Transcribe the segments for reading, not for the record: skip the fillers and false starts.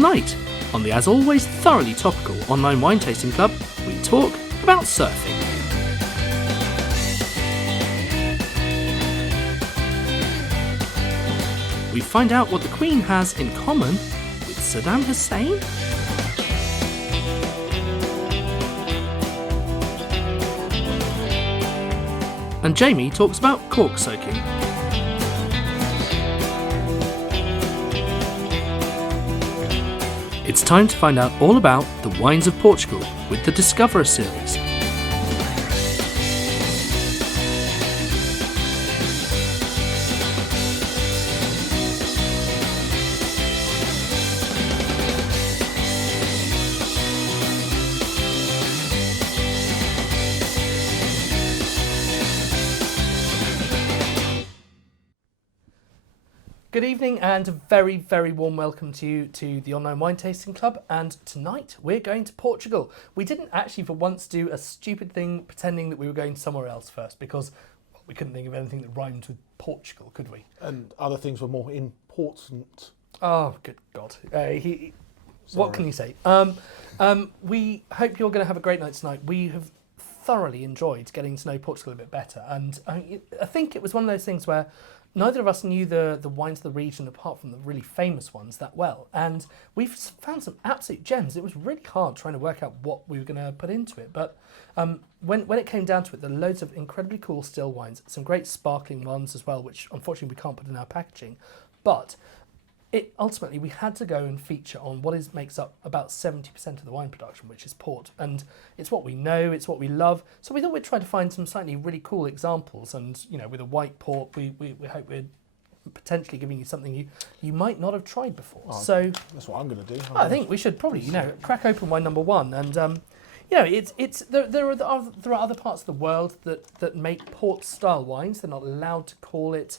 Tonight, on the as always thoroughly topical online wine tasting club, we talk about surfing. We find out what the Queen has in common with Saddam Hussein. And Jamie talks about cork soaking. It's time to find out all about the wines of Portugal with the Discoverer series. Good evening and a very, very warm welcome to you to the Online Wine Tasting Club, and tonight we're going to Portugal. We didn't actually for once do a stupid thing pretending that we were going somewhere else first because we couldn't think of anything that rhymed with Portugal, could we? And other things were more important. Oh, good God. What can you say? We hope you're going to have a great night tonight. We have thoroughly enjoyed getting to know Portugal a bit better, and I think it was one of those things where neither of us knew the wines of the region apart from the really famous ones that well, and we've found some absolute gems. It was really hard trying to work out what we were going to put into it, but when it came down to it, there are loads of incredibly cool still wines, some great sparkling ones as well, which unfortunately we can't put in our packaging, but ultimately we had to go and feature on what makes up about 70% of the wine production, which is port, and it's what we know, it's what we love, so we thought we'd try to find some slightly really cool examples, and with a white port we hope we're potentially giving you something you might not have tried before. So that's what I'm going to do. I think we should probably crack open wine number one, and there are other parts of the world that make port style wines. They're not allowed to call it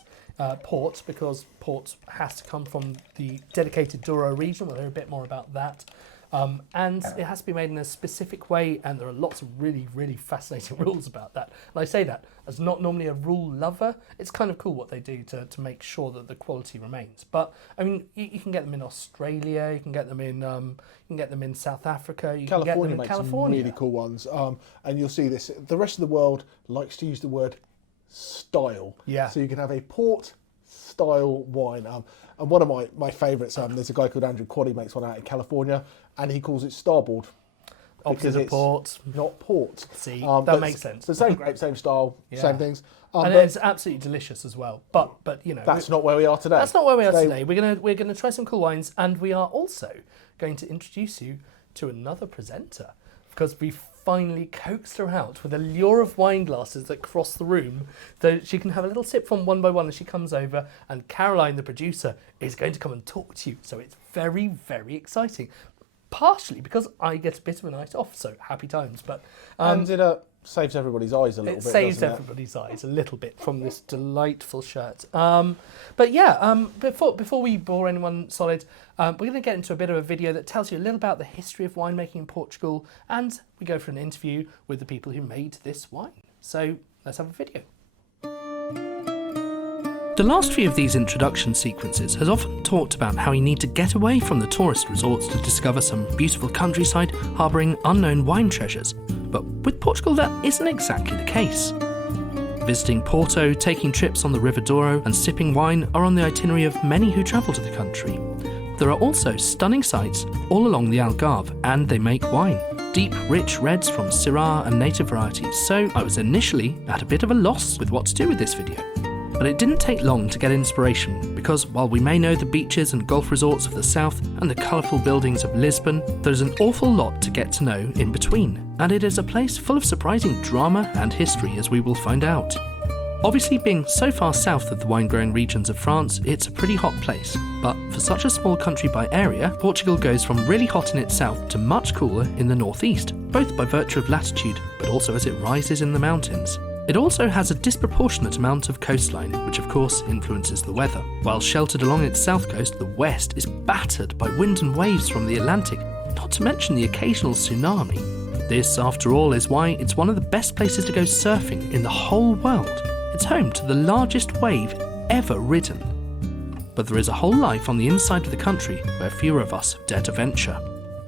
port because port has to come from the dedicated Douro region. We'll hear a bit more about that. And it has to be made in a specific way, and there are lots of really, really fascinating rules about that. And I say that as not normally a rule lover. It's kind of cool what they do to make sure that the quality remains. But I mean, you can get them in Australia, you can get them in South Africa, you can get them in California. Some really cool ones. And you'll see this. The rest of the world likes to use the word style. Yeah. So you can have a port style wine. And one of my favourites, there's a guy called Andrew Quaddy makes one out in California, and he calls it starboard. Opposite of port. Not port. See, that makes sense. The same grape, same style, same things. And it's absolutely delicious as well. But that's not where we are today. That's not where we are today. We're gonna try some cool wines, and we are also going to introduce you to another presenter, because we finally coaxed her out with a lure of wine glasses that cross the room so she can have a little sip from one by one as she comes over, and Caroline, the producer, is going to come and talk to you. So it's very, very exciting. Partially because I get a bit of a night off, so happy times. But and it saves everybody's eyes a little bit. It saves everybody's eyes a little bit from this delightful shirt. Before we bore anyone solid, we're going to get into a bit of a video that tells you a little about the history of winemaking in Portugal, and we go for an interview with the people who made this wine. So let's have a video. The last few of these introduction sequences has often talked about how you need to get away from the tourist resorts to discover some beautiful countryside harbouring unknown wine treasures. But with Portugal, that isn't exactly the case. Visiting Porto, taking trips on the River Douro and sipping wine are on the itinerary of many who travel to the country. There are also stunning sights all along the Algarve, and they make wine. Deep, rich reds from Syrah and native varieties, so I was initially at a bit of a loss with what to do with this video. But it didn't take long to get inspiration, because while we may know the beaches and golf resorts of the south and the colourful buildings of Lisbon, there's an awful lot to get to know in between, and it is a place full of surprising drama and history, as we will find out. Obviously, being so far south of the wine-growing regions of France, it's a pretty hot place, but for such a small country by area, Portugal goes from really hot in its south to much cooler in the northeast, both by virtue of latitude, but also as it rises in the mountains. It also has a disproportionate amount of coastline, which of course influences the weather. While sheltered along its south coast, the west is battered by wind and waves from the Atlantic, not to mention the occasional tsunami. This, after all, is why it's one of the best places to go surfing in the whole world. It's home to the largest wave ever ridden. but there is a whole life on the inside of the country where fewer of us dare to venture.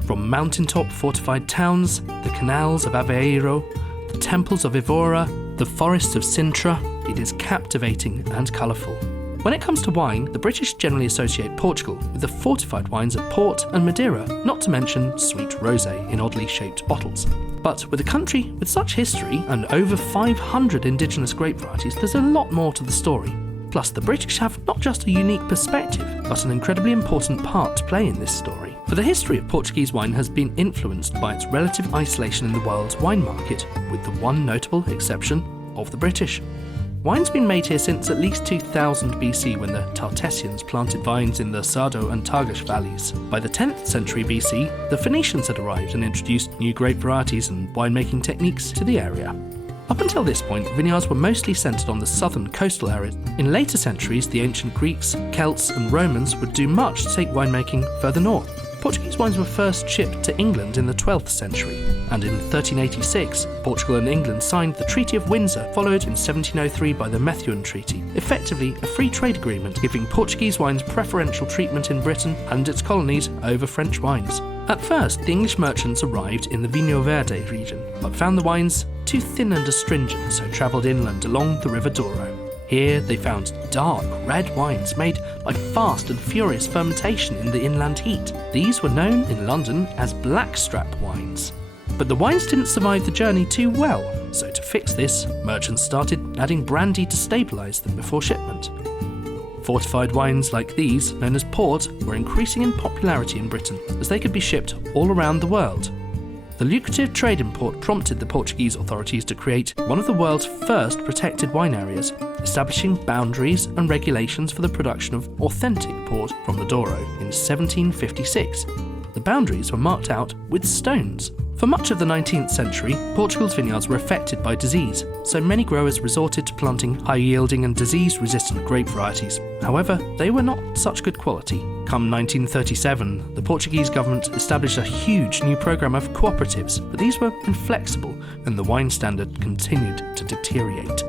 From mountaintop fortified towns, the canals of Aveiro, the temples of Evora, the forests of Sintra, it is captivating and colourful. When it comes to wine, the British generally associate Portugal with the fortified wines of Port and Madeira, not to mention sweet rosé in oddly shaped bottles. But with a country with such history and over 500 indigenous grape varieties, there's a lot more to the story. Plus, the British have not just a unique perspective, but an incredibly important part to play in this story. For the history of Portuguese wine has been influenced by its relative isolation in the world's wine market, with the one notable exception of the British. Wine's been made here since at least 2000 BC when the Tartessians planted vines in the Sardo and Tagus valleys. By the 10th century BC, the Phoenicians had arrived and introduced new grape varieties and winemaking techniques to the area. Up until this point, vineyards were mostly centred on the southern coastal areas. In later centuries, the ancient Greeks, Celts and Romans would do much to take winemaking further north. Portuguese wines were first shipped to England in the 12th century, and in 1386, Portugal and England signed the Treaty of Windsor, followed in 1703 by the Methuen Treaty, effectively a free trade agreement giving Portuguese wines preferential treatment in Britain and its colonies over French wines. At first, the English merchants arrived in the Vinho Verde region, but found the wines too thin and astringent, so travelled inland along the River Douro. Here they found dark red wines made by fast and furious fermentation in the inland heat. These were known in London as blackstrap wines. But the wines didn't survive the journey too well, so to fix this, merchants started adding brandy to stabilise them before shipment. Fortified wines like these, known as port, were increasing in popularity in Britain as they could be shipped all around the world. The lucrative trade in port prompted the Portuguese authorities to create one of the world's first protected wine areas, establishing boundaries and regulations for the production of authentic port from the Douro in 1756. The boundaries were marked out with stones. For much of the 19th century, Portugal's vineyards were affected by disease, so many growers resorted to planting high-yielding and disease-resistant grape varieties. However, they were not such good quality. Come 1937, the Portuguese government established a huge new programme of cooperatives, but these were inflexible and the wine standard continued to deteriorate.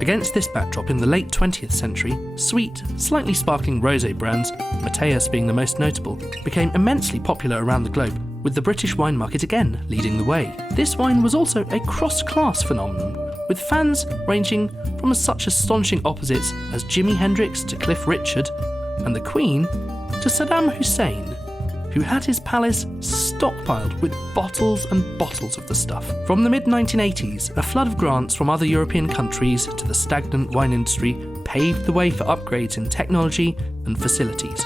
Against this backdrop, in the late 20th century, sweet, slightly sparkling rosé brands, Mateus being the most notable, became immensely popular around the globe, with the British wine market again leading the way. This wine was also a cross-class phenomenon, with fans ranging from such astonishing opposites as Jimi Hendrix to Cliff Richard, and the Queen to Saddam Hussein, who had his palace stockpiled with bottles and bottles of the stuff. From the mid-1980s, a flood of grants from other European countries to the stagnant wine industry paved the way for upgrades in technology and facilities.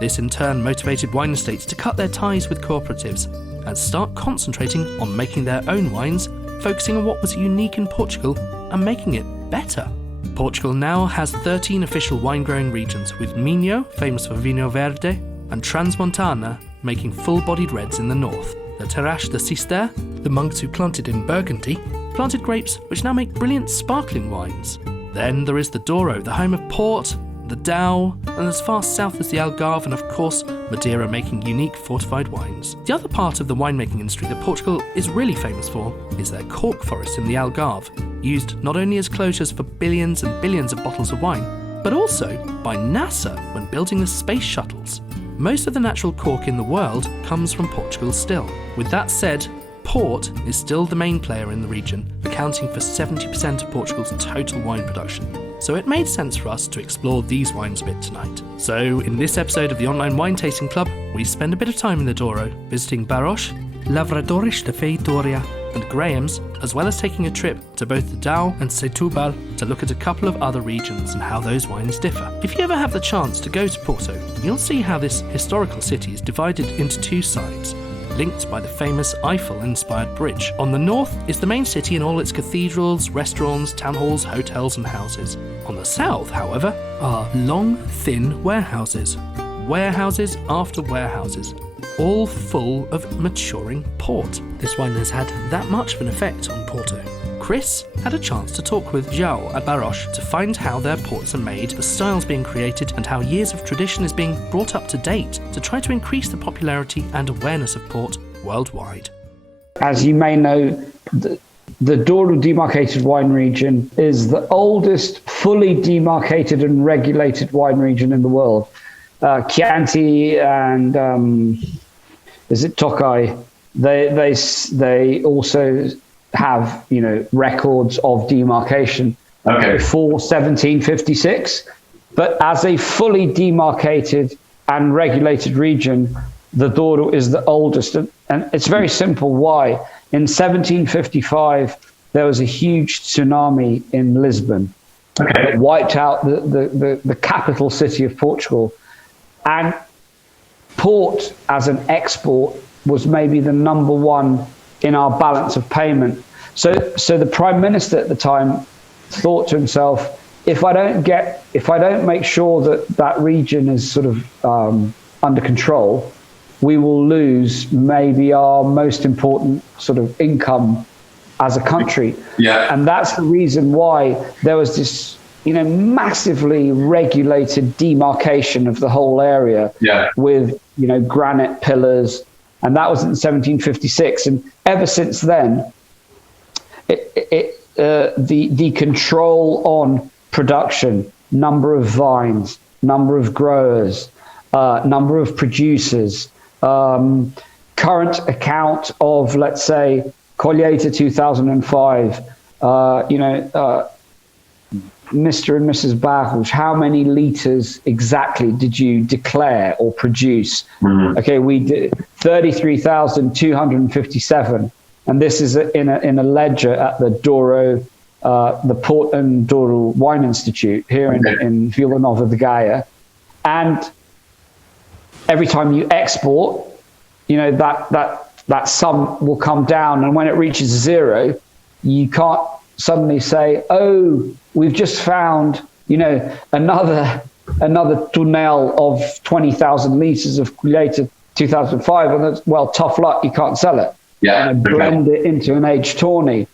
This in turn motivated wine estates to cut their ties with cooperatives and start concentrating on making their own wines, focusing on what was unique in Portugal and making it better. Portugal now has 13 official wine-growing regions, with Minho, famous for Vinho Verde, and Transmontana, making full-bodied reds in the north. The Terrache de Cister, the monks who planted in Burgundy, planted grapes which now make brilliant sparkling wines. Then there is the Douro, the home of port, the Dow, and as far south as the Algarve, and of course Madeira, making unique fortified wines. The other part of the winemaking industry that Portugal is really famous for is their cork forest in the Algarve, used not only as closures for billions and billions of bottles of wine, but also by NASA when building the space shuttles. Most of the natural cork in the world comes from Portugal still. With that said, port is still the main player in the region, accounting for 70% of Portugal's total wine production. So it made sense for us to explore these wines a bit tonight. So in this episode of the Online Wine Tasting Club, we spend a bit of time in the Douro, visiting Barros, Lavradores de Feitoria and Graham's, as well as taking a trip to both the Dow and Setúbal to look at a couple of other regions and how those wines differ. If you ever have the chance to go to Porto, you'll see how this historical city is divided into two sides, linked by the famous Eiffel-inspired bridge. On the north is the main city and all its cathedrals, restaurants, town halls, hotels and houses. On the south, however, are long, thin warehouses. Warehouses after warehouses, all full of maturing port. This wine has had that much of an effect on Porto. Chris had a chance to talk with João at Barros to find how their ports are made, the styles being created, and how years of tradition is being brought up to date to try to increase the popularity and awareness of port worldwide. As you may know, the Douro demarcated wine region is the oldest fully demarcated and regulated wine region in the world. Chianti and is it Tokai? They also have, you know, records of demarcation before 1756. But as a fully demarcated and regulated region, the Douro is the oldest. And it's very simple why. In 1755, there was a huge tsunami in Lisbon that wiped out the capital city of Portugal. And port as an export was maybe the number one in our balance of payment. So the Prime Minister at the time thought to himself, if I don't make sure that region is sort of under control, we will lose maybe our most important sort of income as a country. Yeah. And that's the reason why there was this, you know, massively regulated demarcation of the whole area with, you know, granite pillars. And that was in 1756. And ever since then, the control on production, number of vines, number of growers, number of producers, current account of, let's say, Colheita 2005, Mr. and Mrs. Barros, how many liters exactly did you declare or produce? Mm-hmm. Okay, we did 33,257, and this is in a ledger at the Douro, the Port and Douro Wine Institute here in Vila Nova de Gaia, and every time you export, you know, that sum will come down, and when it reaches zero, you can't suddenly say, oh, we've just found, you know, another tunnel of 20,000 liters of Colheita 2005, and that's, well, tough luck, you can't sell it. Yeah, and blend it into an aged Tawny.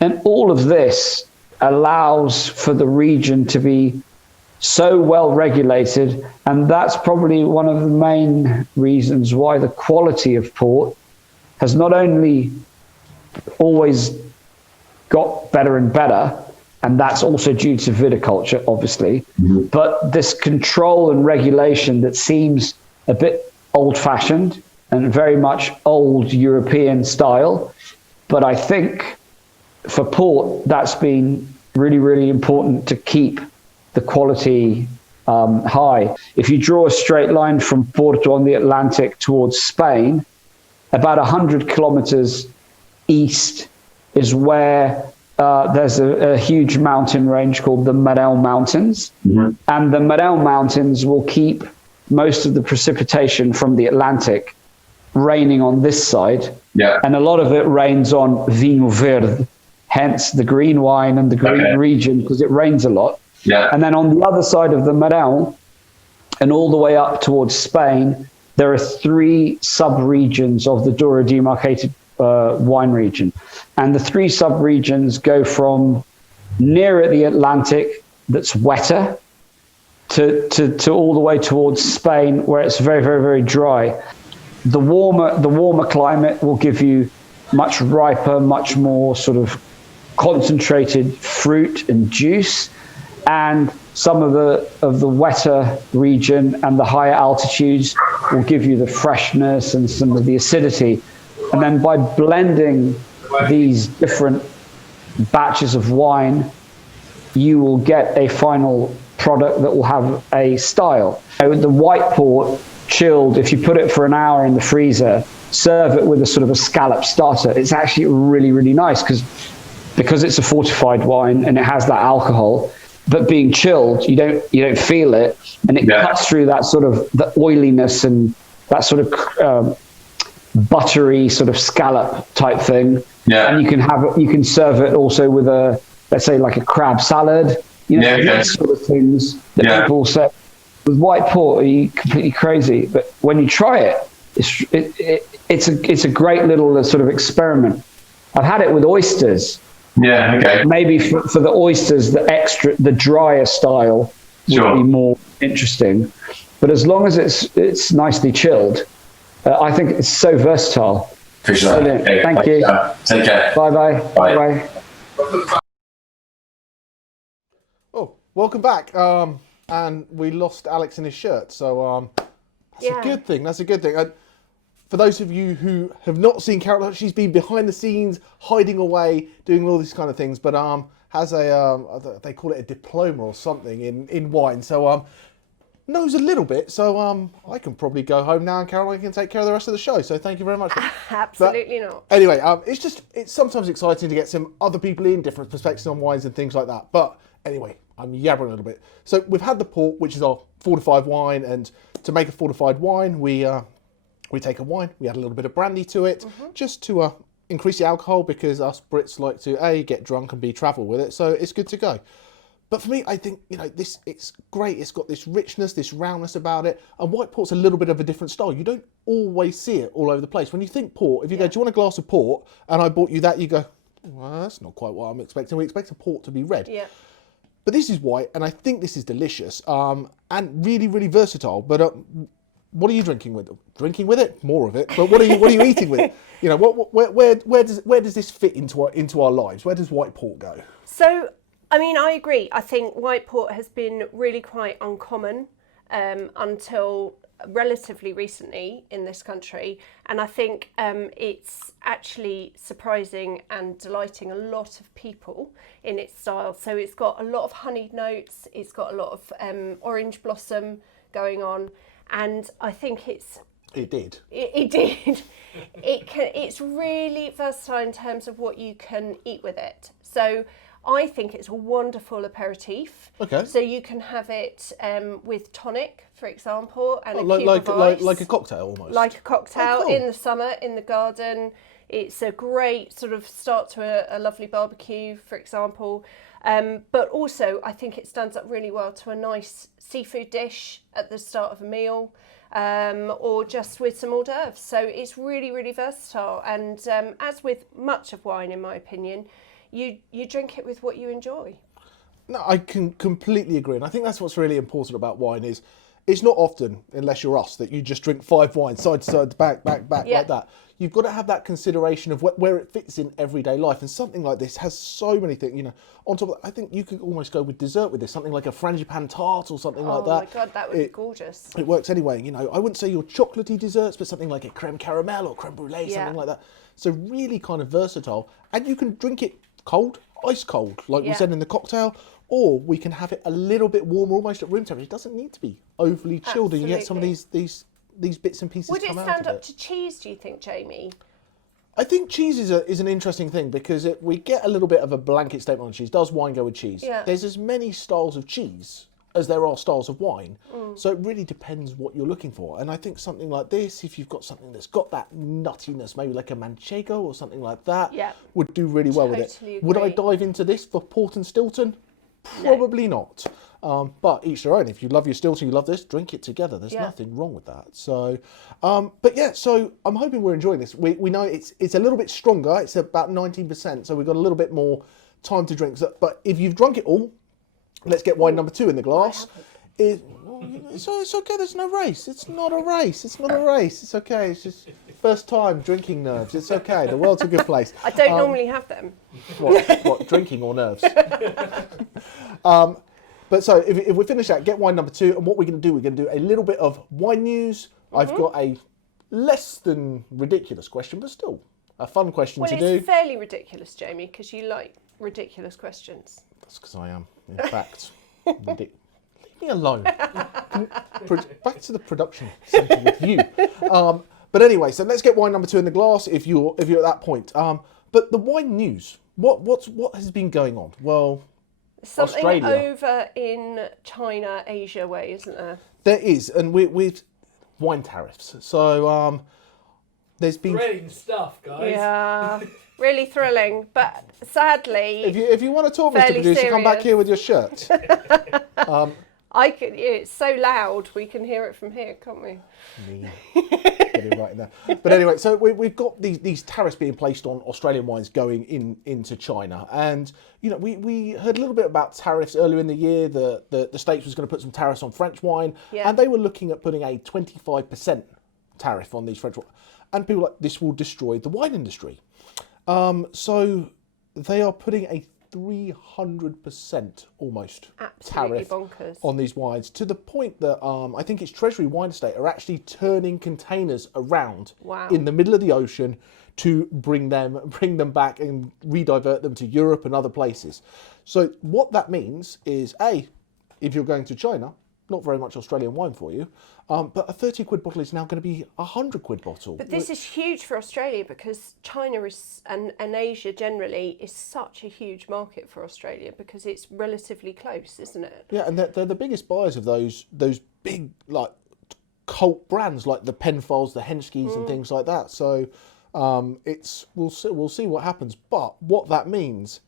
And all of this allows for the region to be so well regulated, and that's probably one of the main reasons why the quality of port has not only always got better and better, and that's also due to viticulture, obviously, but this control and regulation that seems a bit old-fashioned and very much old European style, but I think for port, that's been really, really important to keep the quality high. If you draw a straight line from Porto on the Atlantic towards Spain, about 100 kilometers east is where there's a huge mountain range called the Marão Mountains. Mm-hmm. And the Marão Mountains will keep most of the precipitation from the Atlantic raining on this side. Yeah. And a lot of it rains on Vinho Verde, hence the green wine and the green region, because it rains a lot. Yeah. And then on the other side of the Marão, and all the way up towards Spain, there are 3 sub-regions of the Douro demarcated wine region. And the 3 sub-regions go from nearer the Atlantic, that's wetter, to all the way towards Spain, where it's very, very, very dry. The warmer climate will give you much riper, much more sort of concentrated fruit and juice, and some of the wetter region and the higher altitudes will give you the freshness and some of the acidity. And then by blending these different batches of wine, you will get a final product that will have a style. The white port, chilled, if you put it for an hour in the freezer, serve it with a sort of a scallop starter, it's actually really, really nice because it's a fortified wine and it has that alcohol. But being chilled, you don't feel it, and it cuts through that sort of the oiliness and that sort of buttery sort of scallop type thing. Yeah. And you can serve it also with a, let's say, like a crab salad. You know, these sort of things that people say. With white port, are you completely crazy? But when you try it, it's a great little sort of experiment. I've had it with oysters. Yeah, okay. Maybe for the oysters, the drier style would be more interesting. But as long as it's nicely chilled, I think it's so versatile. Appreciate that. Brilliant. Okay, Thank you. Take care. Bye-bye. Bye. Bye-bye. Oh, welcome back. And we lost Alex in his shirt, so that's a good thing. That's a good thing. And for those of you who have not seen Carol, she's been behind the scenes, hiding away, doing all these kind of things, but has a they call it a diploma or something in wine. So knows a little bit. So I can probably go home now, and Caroline can take care of the rest of the show. So thank you very much. Absolutely not. Anyway, it's sometimes exciting to get some other people in, different perspectives on wines and things like that. But anyway, I'm yabbering a little bit. So we've had the port, which is our fortified wine, and to make a fortified wine, we take a wine, we add a little bit of brandy to it, just to increase the alcohol, because us Brits like to get drunk and B, travel with it, so it's good to go. But for me, I think, it's great. It's got this richness, this roundness about it, and white port's a little bit of a different style. You don't always see it all over the place. When you think port, if you go, do you want a glass of port, and I bought you that, you go, well, that's not quite what I'm expecting. We expect a port to be red. Yeah. But this is white, and I think this is delicious, and really, really versatile. But what are you drinking with? Drinking with it? More of it. But what are you eating with it? Where does this fit into our lives? Where does white port go? So, I mean, I agree. I think white port has been really quite uncommon until relatively recently in this country, and I think it's actually surprising and delighting a lot of people in its style. So it's got a lot of honeyed notes, it's got a lot of orange blossom going on, and I think it's really versatile in terms of what you can eat with it. So I think it's a wonderful aperitif. Okay. So you can have it with tonic, for example, and a cube like of ice. like a cocktail almost. Like a cocktail. Oh, cool. In the summer, in the garden. It's a great sort of start to a lovely barbecue, for example. But also, I think it stands up really well to a nice seafood dish at the start of a meal, or just with some hors d'oeuvres. So it's really, really versatile. And as with much of wine, in my opinion, you drink it with what you enjoy. No, I can completely agree. And I think that's what's really important about wine is it's not often, unless you're us, that you just drink 5 wines side to side, back, like that. You've got to have that consideration of where it fits in everyday life. And something like this has so many things, on top of that, I think you could almost go with dessert with this, something like a frangipane tart or something like that. Oh my God, that would be gorgeous. It works anyway. I wouldn't say your chocolatey desserts, but something like a creme caramel or creme brulee, something like that. So really kind of versatile. And you can drink it cold, ice cold, like we said in the cocktail, or we can have it a little bit warmer, almost at room temperature. It doesn't need to be overly chilled, and you get some of these bits and pieces Would it come out stand of up to cheese, do you think, Jamie? I think cheese is an interesting thing, because we get a little bit of a blanket statement on cheese. Does wine go with cheese? Yeah. There's as many styles of cheese as there are styles of wine. So it really depends what you're looking for. And I think something like this, if you've got something that's got that nuttiness, maybe like a manchego or something like that, would do really well with it. Totally Would I agree. dive into this for Port and Stilton? Probably not. But each their own. If you love your Stilton, you love this, drink it together. There's nothing wrong with that. So, so I'm hoping we're enjoying this. We know it's a little bit stronger. It's about 19%, so we've got a little bit more time to drink. So, but if you've drunk it all, let's get wine number 2 in the glass. It's okay. There's no race. It's not a race. It's not a race. It's okay. It's just first time drinking nerves. It's okay. The world's a good place. I don't normally have them. What drinking or nerves? But so if we finish that, get wine number 2, and what we're going to do a little bit of wine news. I've got a less than ridiculous question, but still a fun question to do. Well, it's fairly ridiculous, Jamie, because you like ridiculous questions. That's because I am, in fact. Leave me alone. Back to the production centre with you. But anyway, so let's get wine number 2 in the glass if you're at that point. But the wine news, what has been going on? Well, Something Australia. over in China, Asia way, isn't there? There is, and with wine tariffs. So there's been. Thrilling stuff, guys. Yeah, really thrilling, but sadly, If you want to talk, Mr. fairly Producer, come back serious. here with your shirt. it's so loud we can hear it from here, can't we? Get it right in there. But anyway, so we've got these tariffs being placed on Australian wines going into China, and we heard a little bit about tariffs earlier in the year. The States was going to put some tariffs on French wine, and they were looking at putting a 25% tariff on these French wine. and people are like, this will destroy the wine industry. So they are putting a 300% almost Absolutely tariff bonkers. on these wines, to the point that I think it's Treasury Wine Estate are actually turning containers around Wow. in the middle of the ocean to bring them back and redivert them to Europe and other places. So what that means is, if you're going to China, not very much Australian wine for you, but a 30 quid bottle is now going to be a 100 quid bottle. But this is huge for Australia, because China is, and Asia generally is such a huge market for Australia, because it's relatively close, isn't it? Yeah, and they're the biggest buyers of those big, like, cult brands like the Penfolds, the Henschke's and things like that. So we'll see what happens. But what that means,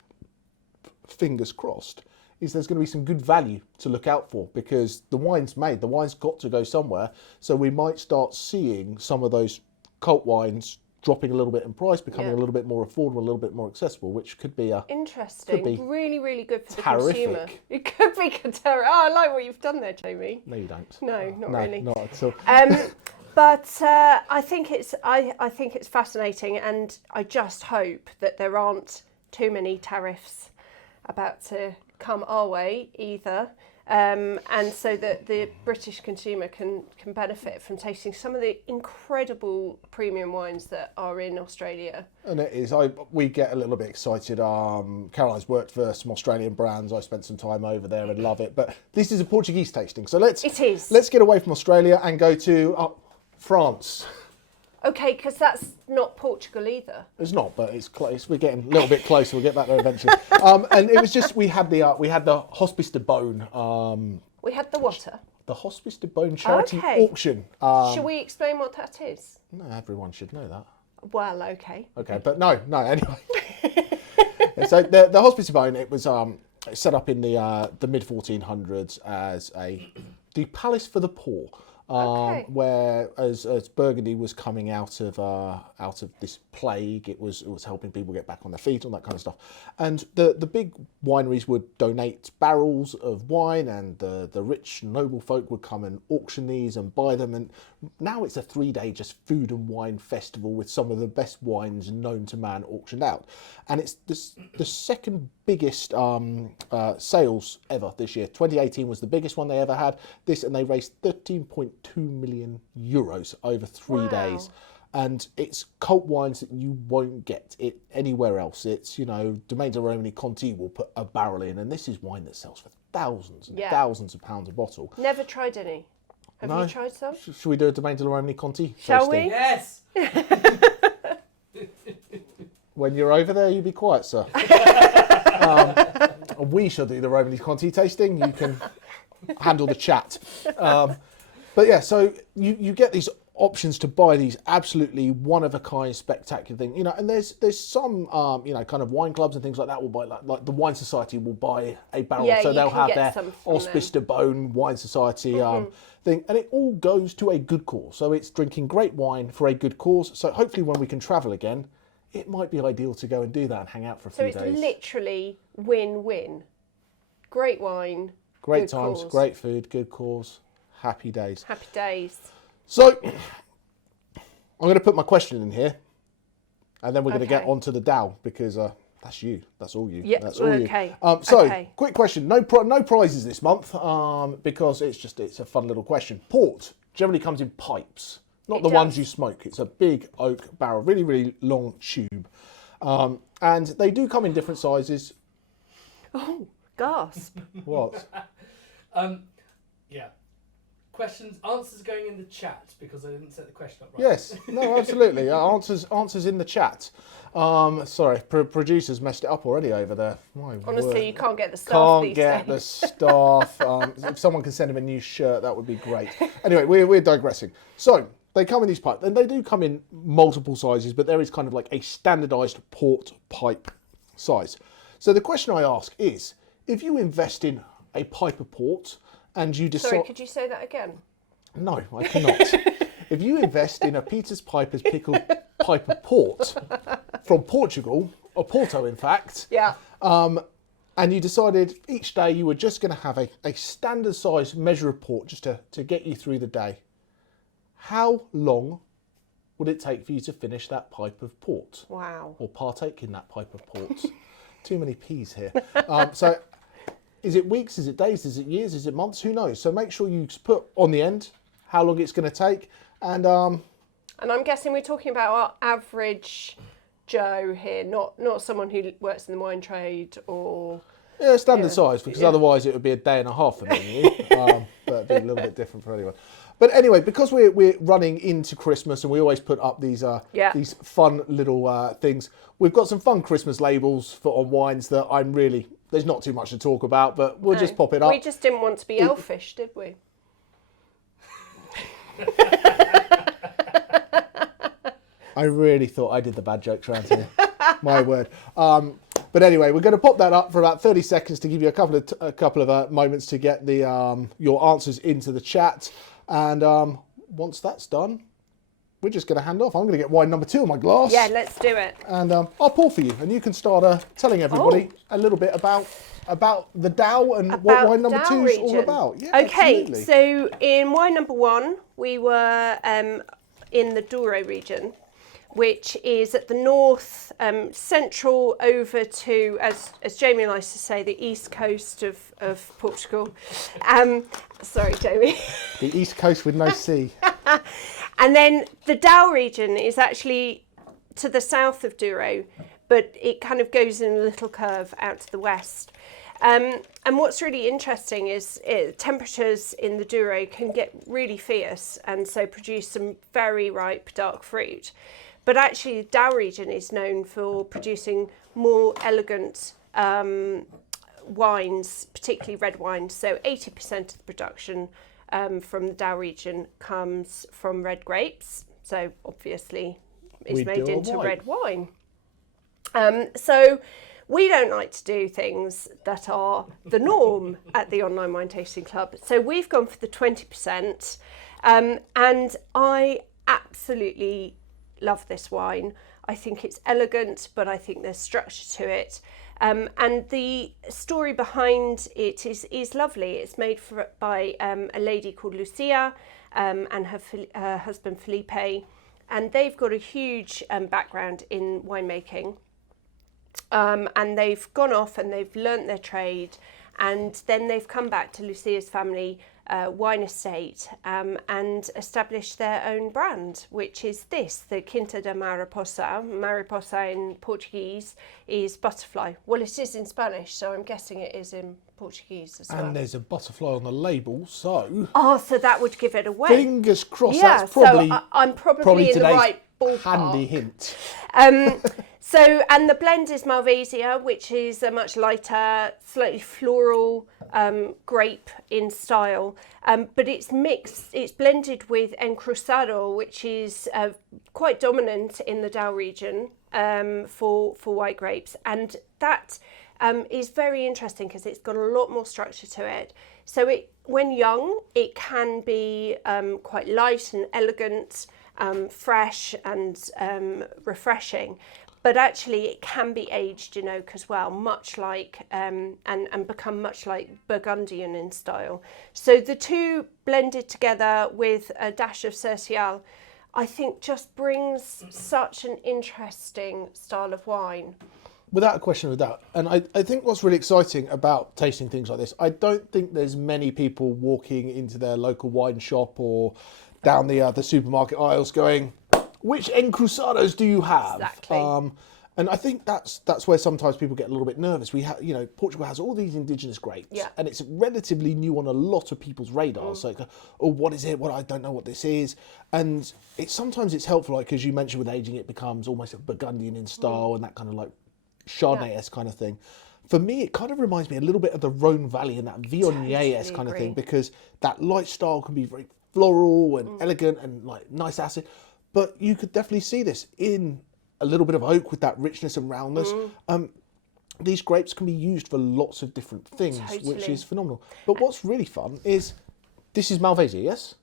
fingers crossed, is there's going to be some good value to look out for, because the wine's got to go somewhere. So we might start seeing some of those cult wines dropping a little bit in price, becoming a little bit more affordable, a little bit more accessible, which could be interesting. could be really, really good for terrific. the consumer. It could be terrific. Oh, I like what you've done there, Jamie. No, you don't. No, not really. Not at all. But I think it's fascinating, and I just hope that there aren't too many tariffs about to come our way either, and so that the British consumer can benefit from tasting some of the incredible premium wines that are in Australia. And it is. We get a little bit excited. Caroline's worked for some Australian brands. I spent some time over there and love it. But this is a Portuguese tasting, so let's get away from Australia and go to France. Okay, because that's not Portugal either. It's not, but it's close. We're getting a little bit closer. We'll get back there eventually. And it was just we had the Hospice de Beaune. We had the water. The Hospice de Beaune charity auction. Should we explain what that is? No, everyone should know that. Well, okay. Okay, but no. Anyway, so the Hospice de Beaune, it was set up in the mid 1400s as the Palace for the Poor. Where as Burgundy was coming out of this plague, it was helping people get back on their feet, all that kind of stuff. And the big wineries would donate barrels of wine, and the rich noble folk would come and auction these and buy them. And now it's a 3-day just food and wine festival with some of the best wines known to man auctioned out. And it's the second biggest sales ever this year. 2018 was the biggest one they ever had. And they raised 13.2 million euros over 3 days. And it's cult wines that you won't get it anywhere else. It's, Domaine de Romani Conti will put a barrel in, and this is wine that sells for thousands and thousands of pounds a bottle. Never tried any. Have you tried some? Should we do a Domaine de Romani Conti? Shall we? Yes! When you're over there, you be quiet, sir. We shall do the Romani Conti tasting. You can handle the chat. But yeah, so you get these options to buy these absolutely one-of-a-kind spectacular thing, and there's some kind of wine clubs and things like that will buy, like the Wine Society will buy a barrel, so they'll have their Hospice de Beaune Wine Society thing, and it all goes to a good cause. So it's drinking great wine for a good cause. So hopefully when we can travel again, it might be ideal to go and do that and hang out for a few days. So it's literally win-win. Great wine, great good times, cause. Great food, good cause, happy days. Happy days. So I'm going to put my question in here, and then we're going to get on to the Dow, because that's you. That's all you. Yeah, that's all okay. So, quick question. No prizes this month, because it's a fun little question. Port generally comes in pipes, not the ones you smoke. It's a big oak barrel, really, really long tube, and they do come in different sizes. Oh, gasp! What? Yeah. Answers going in the chat, because I didn't set the question up right. Yes, no, absolutely. Answers in the chat. Sorry, producers messed it up already over there. Honestly, you can't get the staff these days. Can't get the staff. If someone can send him a new shirt, that would be great. Anyway, we're digressing. So they come in these pipes, and they do come in multiple sizes, but there is kind of like a standardised port pipe size. So the question I ask is, if you invest in a pipe of port, and you decide... Sorry, could you say that again? No, I cannot. If you invest in a Peter's Piper's pickled pipe of port from Portugal, or Porto in fact, and you decided each day you were just going to have a standard size measure of port just to get you through the day, how long would it take for you to finish that pipe of port? Wow. Or partake in that pipe of port? Too many P's here. So is it weeks, is it days, is it years, is it months? Who knows? So make sure you put on the end how long it's going to take. And I'm guessing we're talking about our average Joe here, not someone who works in the wine trade or... Yeah, standard size, because otherwise it would be a day and a half for me. But it'd be a little bit different for anyone. But anyway, because we're running into Christmas and we always put up these fun little things, we've got some fun Christmas labels on wines that there's not too much to talk about, but we'll just pop it up. We just didn't want to be elfish, did we? I really thought I did the bad jokes around here. My word. But anyway, we're going to pop that up for about 30 seconds to give you a couple of moments to get your answers into the chat. And once that's done, we're just going to hand off. I'm going to get wine number 2 in my glass. Yeah, let's do it. And I'll pour for you. And you can start telling everybody a little bit about the Dow and what wine number 2 is all about. Yeah, okay, absolutely. So in wine number 1, we were in the Douro region, which is at the north, central over to, as Jamie likes to say, the east coast of Portugal. Sorry, Jamie. The east coast with no sea. And then the Dow region is actually to the south of Douro, but it kind of goes in a little curve out to the west. And what's really interesting is temperatures in the Douro can get really fierce and so produce some very ripe dark fruit. But actually, the Dow region is known for producing more elegant wines, particularly red wines. So 80% of the production from the Dow region comes from red grapes. So obviously, it's made into red wine. So we don't like to do things that are the norm at the Online Wine Tasting Club. So we've gone for the 20%. And I absolutely love this wine. I think it's elegant, but I think there's structure to it. And the story behind it is lovely. It's made by a lady called Lucia and her husband Felipe. And they've got a huge background in winemaking. And they've gone off and they've learnt their trade. And then they've come back to Lucia's family wine estate and established their own brand, which is the Quinta da Mariposa. Mariposa in Portuguese is butterfly. Well, it is in Spanish, so I'm guessing it is in Portuguese as well. And there's a butterfly on the label, so... Oh, so that would give it away. Fingers crossed, yeah, that's probably... So I'm probably in the right ballpark. Handy hint. So, and the blend is Malvezia, which is a much lighter, slightly floral grape in style. But it's mixed, it's blended with Encruzado, which is quite dominant in the Dow region for white grapes. And that is very interesting because it's got a lot more structure to it. So when young, it can be quite light and elegant, fresh and refreshing. But actually, it can be aged in oak as well, much like and become much like Burgundian in style. So the two blended together with a dash of Cercial, I think just brings such an interesting style of wine. Without a question of doubt. And I think what's really exciting about tasting things like this, I don't think there's many people walking into their local wine shop or down the supermarket aisles going, which Encruzados do you have? Exactly. And I think that's where sometimes people get a little bit nervous. We have, Portugal has all these indigenous grapes, and it's relatively new on a lot of people's radars. So, what is it? I don't know what this is. And sometimes it's helpful, like as you mentioned, with aging, it becomes almost a Burgundian in style and that kind of like Chardonnay-esque kind of thing. For me, it kind of reminds me a little bit of the Rhone Valley and that Viognier-esque kind of thing, because that light style can be very floral and elegant and like nice acid. But you could definitely see this in a little bit of oak with that richness and roundness. These grapes can be used for lots of different things, which is phenomenal. But what's really fun is this is Malvezia, yes?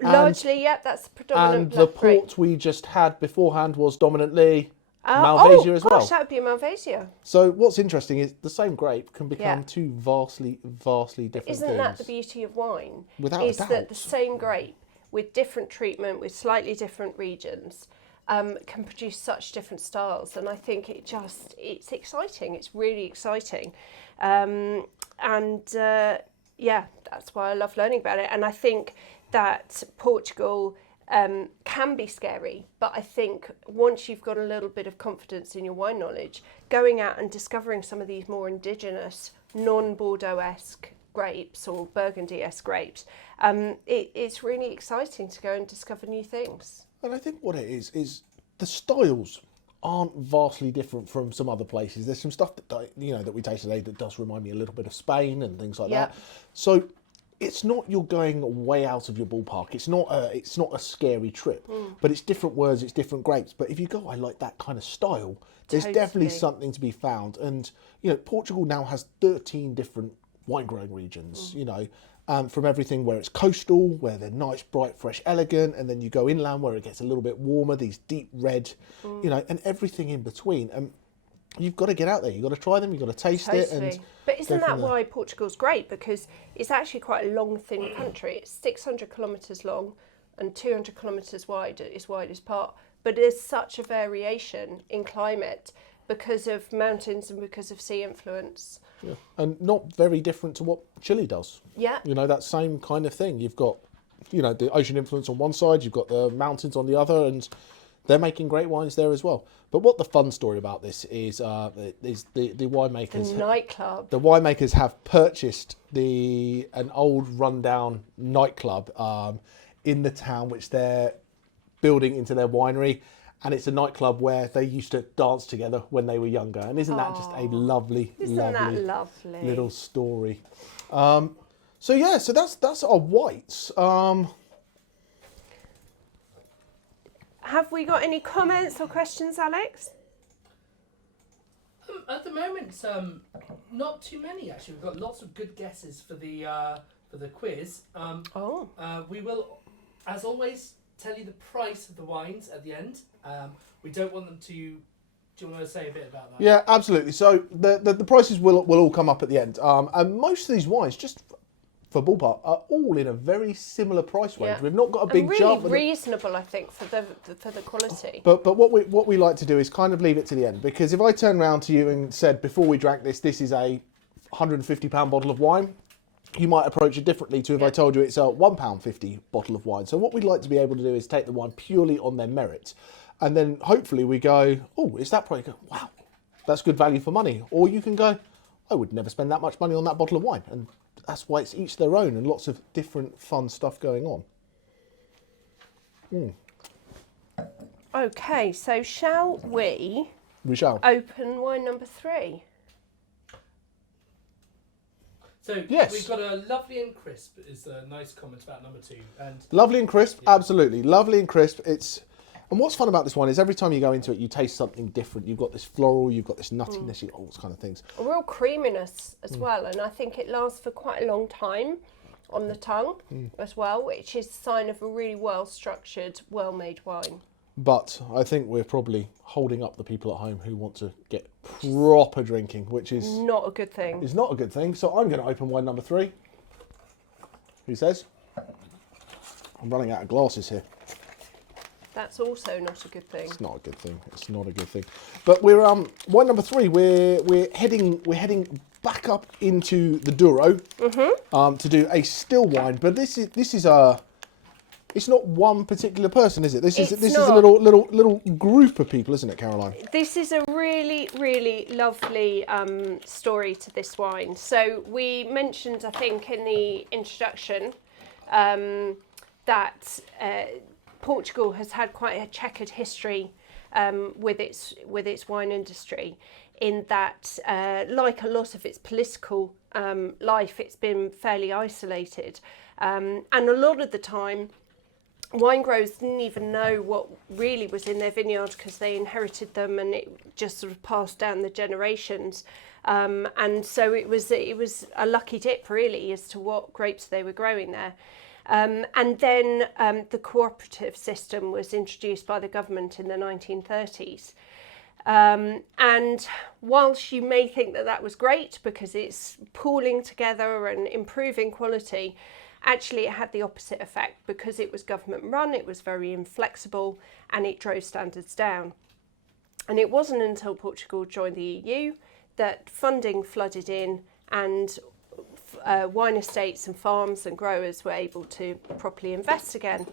Largely, that's the predominant. And the port we just had beforehand was dominantly Malvezia as well. That would be a Malvezia. So what's interesting is the same grape can become two vastly different things. Isn't that the beauty of wine? Without a doubt. Is that the same grape with different treatment, with slightly different regions, can produce such different styles. And I think it's exciting. It's really exciting. Yeah, that's why I love learning about it. And I think that Portugal can be scary, but I think once you've got a little bit of confidence in your wine knowledge, going out and discovering some of these more indigenous, non-Bordeaux-esque grapes or Burgundy-esque grapes, it's really exciting to go and discover new things. And I think what it is the styles aren't vastly different from some other places. There's some stuff that that we taste today that does remind me a little bit of Spain and things like that. So it's not you're going way out of your ballpark. It's not a scary trip, but it's different words, it's different grapes. But if you go, I like that kind of style, there's definitely something to be found. And Portugal now has 13 different wine growing regions. From everything where it's coastal, where they're nice, bright, fresh, elegant, and then you go inland where it gets a little bit warmer, these deep red, and everything in between. And you've got to get out there, you've got to try them, you've got to taste it. But isn't that why Portugal's great? Because it's actually quite a long, thin country. It's 600 kilometres long and 200 kilometres wide at its widest part. But there's such a variation in climate because of mountains and because of sea influence. Yeah. And not very different to what Chile does. Yeah. That same kind of thing. You've got, the ocean influence on one side, you've got the mountains on the other, and they're making great wines there as well. But what the fun story about this is the winemakers... The nightclub. The winemakers have purchased an old rundown nightclub in the town, which they're building into their winery. And it's a nightclub where they used to dance together when they were younger. And isn't that just a lovely little story? So that's our whites. Have we got any comments or questions, Alex? At the moment, not too many actually. We've got lots of good guesses for the quiz. We will, as always, tell you the price of the wines at the end. We don't want them to... Do you want to say a bit about that? Yeah, absolutely. So the prices will all come up at the end. And most of these wines, just for ballpark, are all in a very similar price range. Yeah. We've not got a big really jump. Really reasonable, I think, for the quality. But what we like to do is kind of leave it to the end, because if I turn around to you and said, before we drank this is a £150 bottle of wine, you might approach it differently to if I told you it's a £1.50 bottle of wine. So what we'd like to be able to do is take the wine purely on their merit. And then hopefully we go, oh, is that price? Wow, that's good value for money. Or you can go, I would never spend that much money on that bottle of wine. And that's why it's each their own and lots of different fun stuff going on. Okay, so shall we... We shall. Open wine number 3. So yes. We've got a lovely and crisp is a nice comment about number 2. And lovely and crisp, absolutely. Lovely and crisp. And what's fun about this one is every time you go into it, you taste something different. You've got this floral, you've got this nuttiness, all those kind of things. A real creaminess as well, and I think it lasts for quite a long time on the tongue as well, which is a sign of a really well-structured, well-made wine. But I think we're probably holding up the people at home who want to get proper drinking, which is... Not a good thing. Is not a good thing. So I'm going to open wine number 3. Who says? I'm running out of glasses here. That's also not a good thing. It's not a good thing. It's not a good thing. But we're wine number 3. We're heading back up into the Douro to do a still wine. But this is a... It's not one particular person, is it? This is a little group of people, isn't it, Caroline? This is a really, really lovely story to this wine. So we mentioned, I think, in the introduction that Portugal has had quite a checkered history with its wine industry, in that, like a lot of its political life, it's been fairly isolated, and a lot of the time, wine growers didn't even know what really was in their vineyard because they inherited them and it just sort of passed down the generations. And so it was a lucky dip really as to what grapes they were growing there. And then the cooperative system was introduced by the government in the 1930s. And whilst you may think that that was great because it's pooling together and improving quality, actually it had the opposite effect because it was government run, it was very inflexible, and it drove standards down. And it wasn't until Portugal joined the EU that funding flooded in and wine estates and farms and growers were able to properly invest again.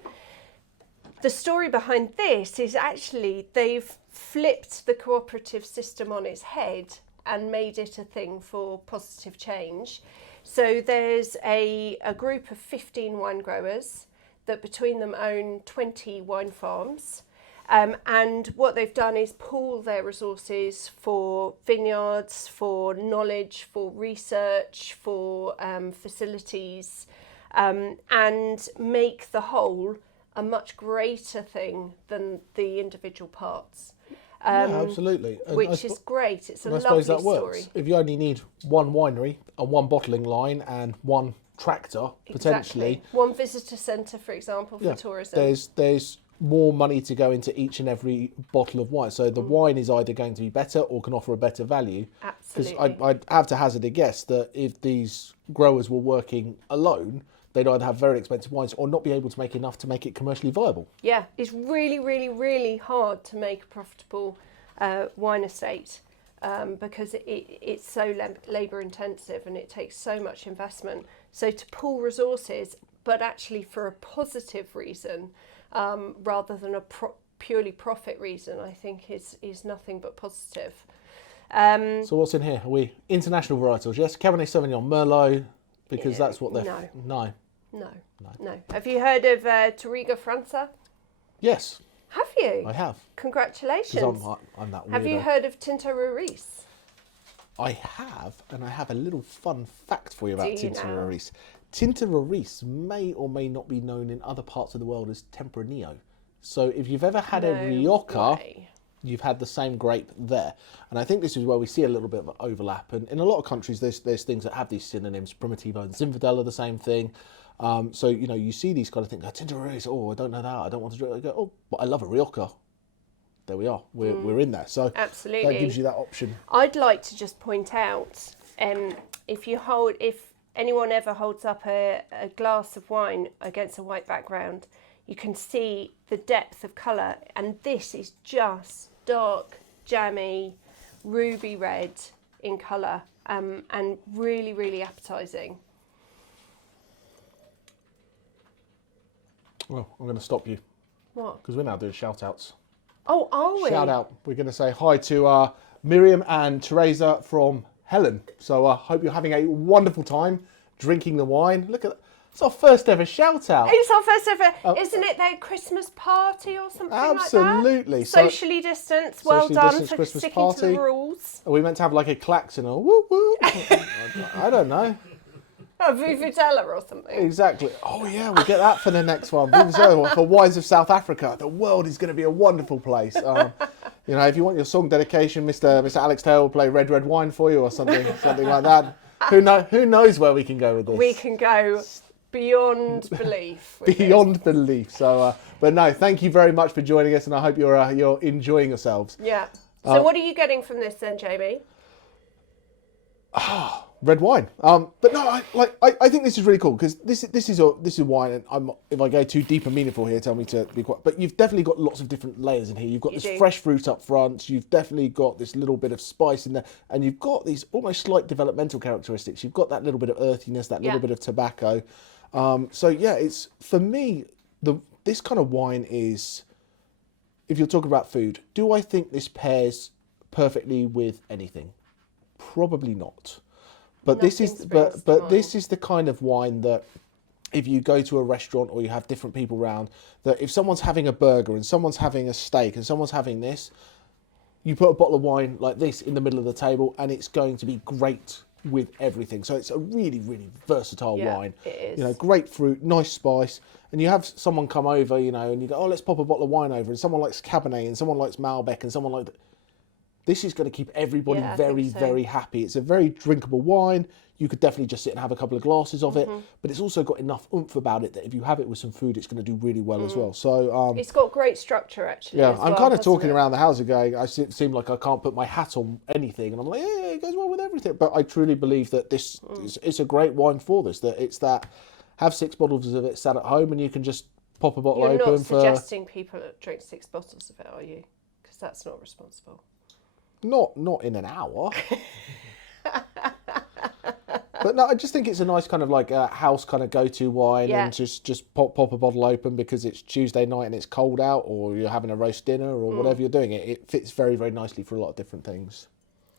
The story behind this is actually they've flipped the cooperative system on its head and made it a thing for positive change. So there's a group of 15 wine growers that between them own 20 wine farms. And what they've done is pool their resources for vineyards, for knowledge, for research, for facilities, and make the whole a much greater thing than the individual parts. Yeah, absolutely. And Which is great. It's a I lovely suppose that story. works. If you only need one winery and one bottling line and one tractor, potentially. Exactly. One visitor centre, for example, for tourism. There's more money to go into each and every bottle of wine. So the wine is either going to be better or can offer a better value. Absolutely. Because I'd have to hazard a guess that if these growers were working alone, they'd either have very expensive wines or not be able to make enough to make it commercially viable. Yeah, it's really, really, really hard to make a profitable wine estate because it's so labour intensive and it takes so much investment. So to pool resources, but actually for a positive reason, rather than a purely profit reason, I think is nothing but positive. So what's in here? Are we international varietals? Yes, Cabernet Sauvignon, Merlot, because that's what they're... No. Have you heard of Touriga França? Yes. Have you? I have. Congratulations. I'm that weirdo. Have you heard of Tinta Roriz? I have, and I have a little fun fact for you about Tinta now? Roriz. Tinta Roriz may or may not be known in other parts of the world as Tempranillo. So if you've ever had a Rioja, you've had the same grape there. And I think this is where we see a little bit of an overlap. And in a lot of countries, there's things that have these synonyms. Primitivo and Zinfandel are the same thing. So, you know, you see these kind of things. Oh, Tinta Roriz, I don't know that. I don't want to drink it. I go, oh, but I love a Rioja. There we are. We're in there. So absolutely. That gives you that option. I'd like to just point out, if anyone ever holds up a glass of wine against a white background, you can see the depth of colour, and this is just dark, jammy, ruby red in colour, and really, really appetising. Well, I'm going to stop you. What? Because we're now doing shout-outs. Oh, are we? Shout out. We're going to say hi to Miriam and Teresa from Helen. So I hope you're having a wonderful time drinking the wine. Look at that. It's our first ever shout out. It's our first ever, isn't it their Christmas party or something absolutely. like that? Socially distanced, well done for Christmas sticking party. to the rules. Are we meant to have like a klaxon or woo woo? I don't know. A vuvuzela or something. Exactly. Oh yeah, we'll get that for the next one. Vuvuzela for Wines of South Africa. The world is going to be a wonderful place. You know, if you want your song dedication, Mr. Alex Taylor will play Red Red Wine for you or something like that. Who knows where we can go with this? We can go beyond belief. Beyond belief. So, but no, thank you very much for joining us, and I hope you're enjoying yourselves. Yeah. So, what are you getting from this then, Jamie? Red wine. But no, I think this is really cool because this is wine, and if I go too deep and meaningful here, tell me to be quiet. But you've definitely got lots of different layers in here. You've got this fresh fruit up front. You've definitely got this little bit of spice in there, and you've got these almost slight developmental characteristics. You've got that little bit of earthiness, that little bit of tobacco. So yeah, it's for me this kind of wine is. If you're talking about food, do I think this pairs perfectly with anything? Probably not. But this is the kind of wine that if you go to a restaurant or you have different people around, that if someone's having a burger and someone's having a steak and someone's having this, you put a bottle of wine like this in the middle of the table and it's going to be great with everything. So it's a really, really versatile wine. It is. You know, great fruit, nice spice. And you have someone come over, you know, and you go, oh, let's pop a bottle of wine over. And someone likes Cabernet and someone likes Malbec and someone likes... This is going to keep everybody Yeah, I very, think so. very happy. It's a very drinkable wine. You could definitely just sit and have a couple of glasses of it, but it's also got enough oomph about it that if you have it with some food, it's going to do really well as well. So It's got great structure, actually. yeah, as I'm well, kind of hasn't talking it? around the house going, I seem like I can't put my hat on anything, and I'm like, yeah, it goes well with everything. But I truly believe that this it's a great wine for this. That it's that have 6 bottles of it sat at home, and you can just pop a bottle You're open not for suggesting people drink 6 bottles of it, are you? Because that's not responsible. not in an hour. But no, I just think it's a nice kind of like a house kind of go-to wine, Yeah. and just pop a bottle open because it's Tuesday night and it's cold out, or you're having a roast dinner, or whatever you're doing. It fits very, very nicely for a lot of different things.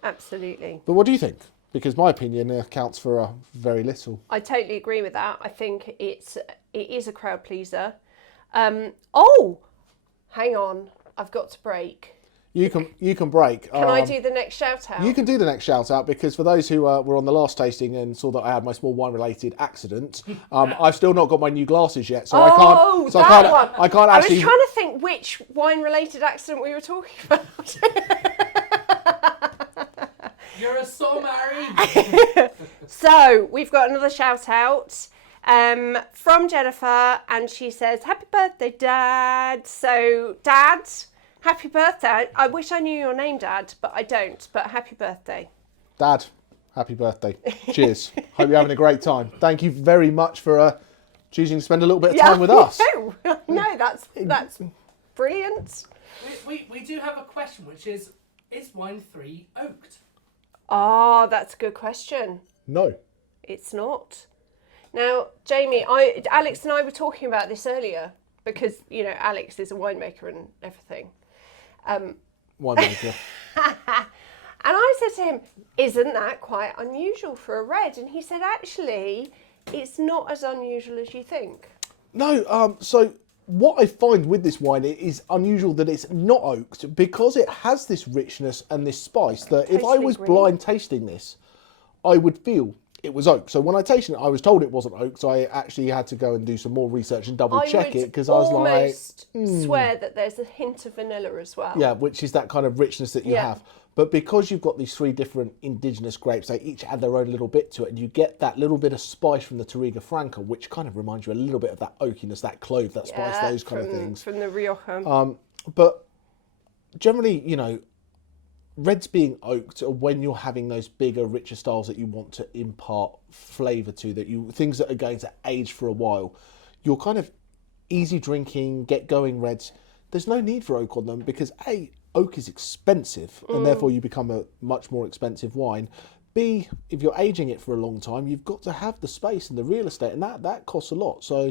Absolutely. But what do you think? Because my opinion accounts for very little. I totally agree with that. I think it is a crowd pleaser. Oh, hang on. I've got to break. You can break. Can I do the next shout out? You can do the next shout out, because for those who were on the last tasting and saw that I had my small wine related accident, I've still not got my new glasses yet, so I can't. So that one. I can't actually. I was trying to think which wine related accident we were talking about. You're so married. So we've got another shout out from Jennifer, and she says, "Happy birthday, Dad." So, Dad, happy birthday. I wish I knew your name, Dad, but I don't. But happy birthday. Dad, happy birthday. Cheers. Hope you're having a great time. Thank you very much for choosing to spend a little bit of time with us. No, that's brilliant. We do have a question, which is wine 3 oaked? Oh, that's a good question. No. It's not. Now, Jamie, Alex and I were talking about this earlier because, you know, Alex is a winemaker and everything. Winemaker. And I said to him, isn't that quite unusual for a red? And he said, actually, it's not as unusual as you think. No, so what I find with this wine, it is unusual that it's not oaked, because it has this richness and this spice that if I Totally was agree. blind tasting this, I would feel it was oaked. So when I tasted it, I was told it wasn't oaked, so I actually had to go and do some more research and double check it, because I was like, almost swear that there's a hint of vanilla as well. yeah, which is that kind of richness that you Yeah. have. But because you've got these 3 different indigenous grapes, they each add their own little bit to it, and you get that little bit of spice from the Touriga Franca, which kind of reminds you a little bit of that oakiness, that clove, that spice, those kind of things. From the Rioja. But generally, you know, reds being oaked are when you're having those bigger, richer styles that you want to impart flavour to, things that are going to age for a while. Your kind of easy drinking, get going reds, there's no need for oak on them, because A, oak is expensive, and therefore you become a much more expensive wine. B, if you're aging it for a long time, you've got to have the space and the real estate, and that costs a lot. So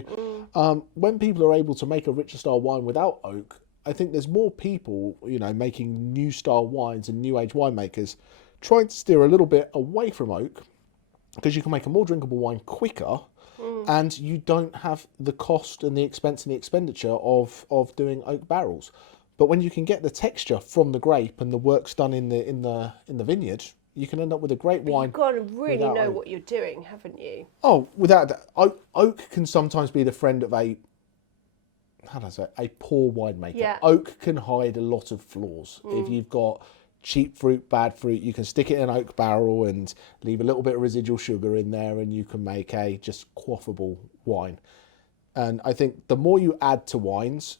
when people are able to make a richer style wine without oak, I think there's more people, you know, making new style wines and new age winemakers trying to steer a little bit away from oak, because you can make a more drinkable wine quicker, and you don't have the cost and the expense and the expenditure of doing oak barrels. But when you can get the texture from the grape and the work's done in the vineyard, you can end up with a great wine. You've got to really without know oak. what you're doing, haven't you? Oh, without that, oak can sometimes be the friend of a poor winemaker. Yeah. Oak can hide a lot of flaws. If you've got cheap fruit, bad fruit, you can stick it in an oak barrel and leave a little bit of residual sugar in there, and you can make a just quaffable wine. And I think the more you add to wines,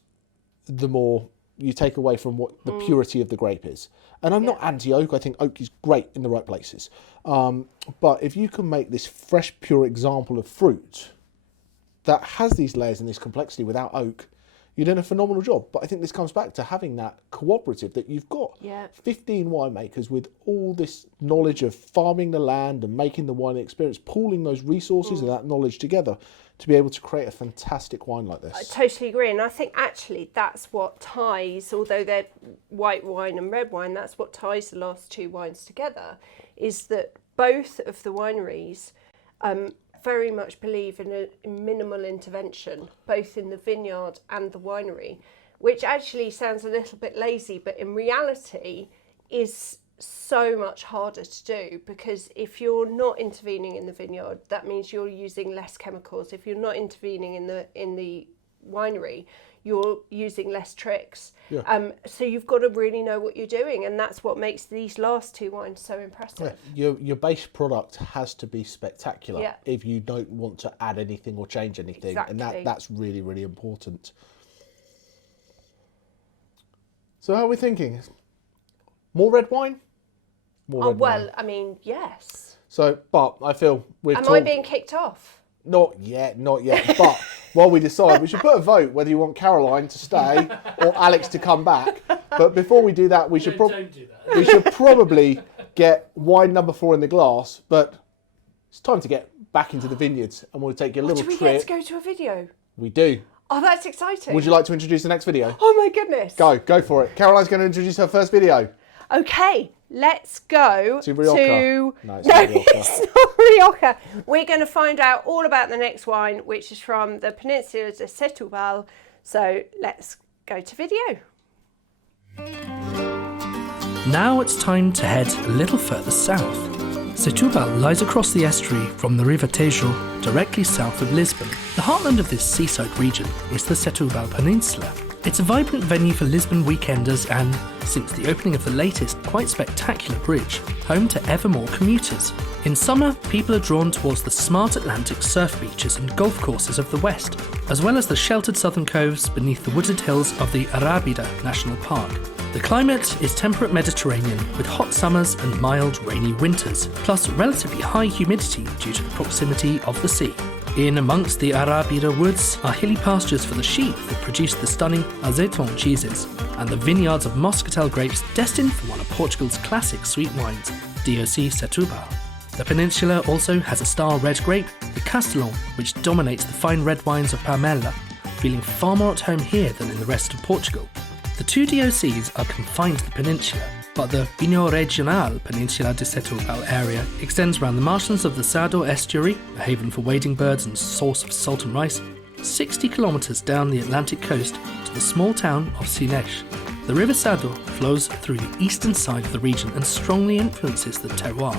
the more you take away from what the purity of the grape is. And I'm not anti-oak. I think oak is great in the right places. But if you can make this fresh, pure example of fruit that has these layers and this complexity without oak, you're doing a phenomenal job. But I think this comes back to having that cooperative that you've got. Yeah. 15 winemakers with all this knowledge of farming the land and making the wine experience, pooling those resources and that knowledge together to be able to create a fantastic wine like this. I totally agree, and I think actually that's what ties, although they're white wine and red wine, that's what ties the last 2 wines together, is that both of the wineries very much believe in a minimal intervention, both in the vineyard and the winery, which actually sounds a little bit lazy, but in reality is so much harder to do, because if you're not intervening in the vineyard, that means you're using less chemicals. If you're not intervening in the winery, you're using less tricks. Yeah. So you've got to really know what you're doing, and that's what makes these last two wines so impressive. Yeah. Your base product has to be spectacular Yeah. if you don't want to add anything or change anything, Exactly. and that's really, really important. So how are we thinking? More red wine? More red wine. I mean, yes. So, but I feel we've Am talked... I being kicked off? Not yet. But while we decide, we should put a vote whether you want Caroline to stay or Alex to come back. But before we do that, we should Don't do that. we should probably get wine number 4 in the glass. But it's time to get back into the vineyards, and we'll take you a little Do we trip. get to go to a video? We do. Oh, that's exciting. Would you like to introduce the next video? Oh my goodness. Go for it. Caroline's going to introduce her first video. Okay, let's go To Rioja. to... No, it's not Rioja. it's not Rioja. We're going to find out all about the next wine, which is from the Peninsula de Setúbal. So let's go to video. Now it's time to head a little further south. Setúbal lies across the estuary from the River Tejo, directly south of Lisbon. The heartland of this seaside region is the Setúbal Peninsula. It's a vibrant venue for Lisbon weekenders and, since the opening of the latest, quite spectacular bridge, home to ever more commuters. In summer, people are drawn towards the smart Atlantic surf beaches and golf courses of the west, as well as the sheltered southern coves beneath the wooded hills of the Arrábida National Park. The climate is temperate Mediterranean with hot summers and mild rainy winters, plus relatively high humidity due to the proximity of the sea. In amongst the Arrábida woods are hilly pastures for the sheep that produce the stunning azeitón cheeses, and the vineyards of Moscatel grapes destined for one of Portugal's classic sweet wines, DOC Setúbal. The peninsula also has a star red grape, the Castelão, which dominates the fine red wines of Palmela, feeling far more at home here than in the rest of Portugal. The two DOCs are confined to the peninsula, but the Vinho Regional Peninsula de Setúbal area extends around the marshlands of the Sado estuary, a haven for wading birds and source of salt and rice, 60 kilometres down the Atlantic coast to the small town of Sinés. The River Sado flows through the eastern side of the region and strongly influences the terroir.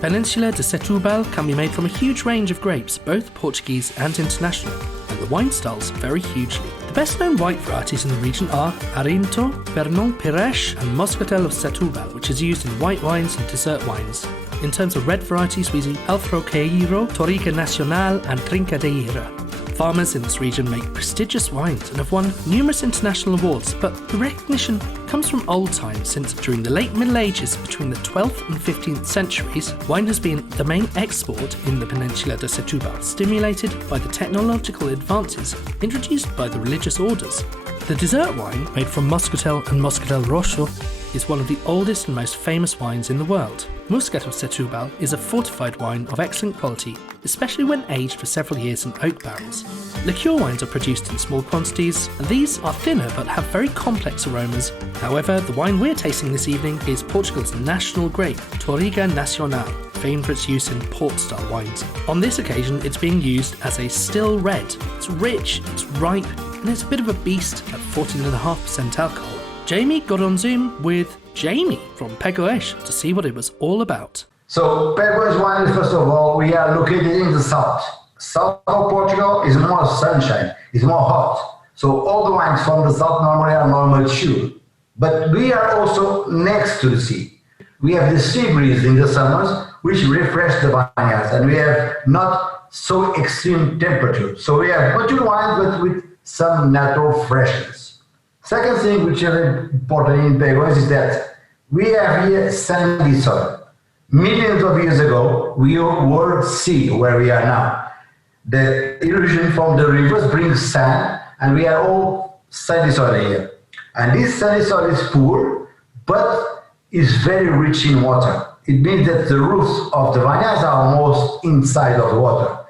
Peninsula de Setúbal can be made from a huge range of grapes, both Portuguese and international, and the wine styles vary hugely. The best known white varieties in the region are Arinto, Vernon Pires and Moscatel of Setúbal, which is used in white wines and dessert wines. In terms of red varieties, we see Alfroqueiro, Touriga Nacional and Trincadeira. Farmers in this region make prestigious wines and have won numerous international awards, but the recognition comes from old times, since during the late Middle Ages between the 12th and 15th centuries, wine has been the main export in the Peninsula de Setúbal, stimulated by the technological advances introduced by the religious orders. The dessert wine, made from Moscatel and Moscatel Roxo, is one of the oldest and most famous wines in the world. Muscat of Setúbal is a fortified wine of excellent quality, especially when aged for several years in oak barrels. Liqueur wines are produced in small quantities, and these are thinner but have very complex aromas. However, the wine we're tasting this evening is Portugal's national grape, Touriga Nacional, famed for its use in port-style wines. On this occasion, it's being used as a still red. It's rich, it's ripe, and it's a bit of a beast at 14.5% alcohol. Jamie got on Zoom with Jamie from Pegoes to see what it was all about. So Pegoes wine, first of all, we are located in the south. South of Portugal is more sunshine, is more hot. So all the wines from the south normally are more mature. But we are also next to the sea. We have the sea breeze in the summers, which refresh the vineyards, and we have not so extreme temperature. So we have mature wines, but with some natural freshness. Second thing which is important in Pegoes is that we have here sandy soil. Millions of years ago, we were sea where we are now. The erosion from the rivers brings sand, and we are all sandy soil here. And this sandy soil is poor, but is very rich in water. It means that the roots of the vineyards are almost inside of the water.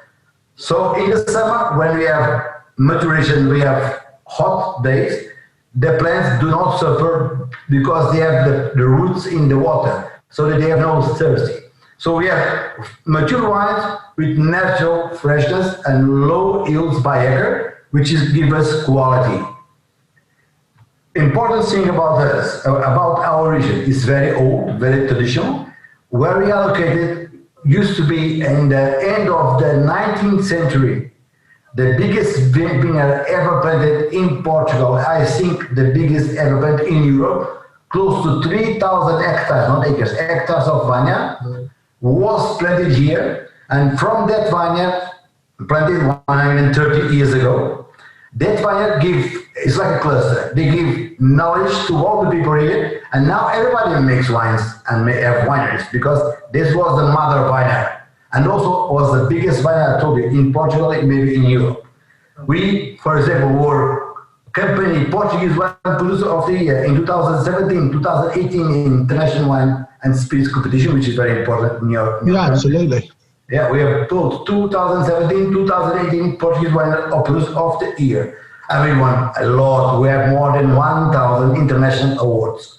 So in the summer, when we have maturation, we have hot days, the plants do not suffer because they have the roots in the water, so that they have no thirsty. So we have mature wines with natural freshness and low yields by acre, which give us quality. Important thing about us, about our region, is very old, very traditional. Where we are located used to be in the end of the 19th century. the biggest vineyard ever planted in Portugal. I think the biggest ever planted in Europe. Close to 3,000 hectares, not acres, hectares of vineyard was planted here. And from that vineyard, planted 130 years ago, that vineyard it's like a cluster. They give knowledge to all the people here. And now everybody makes wines and have wineries because this was the mother vineyard. And also was the biggest vineyard, I told you, in Portugal, maybe in Europe. We, for example, were company Portuguese wine producer of the year in 2017, 2018 in International Wine and Spirits Competition, which is very important in your yeah, country. absolutely. Yeah, we have both 2017, 2018 Portuguese wine producer of the year. And we won a lot. We have more than 1,000 international awards.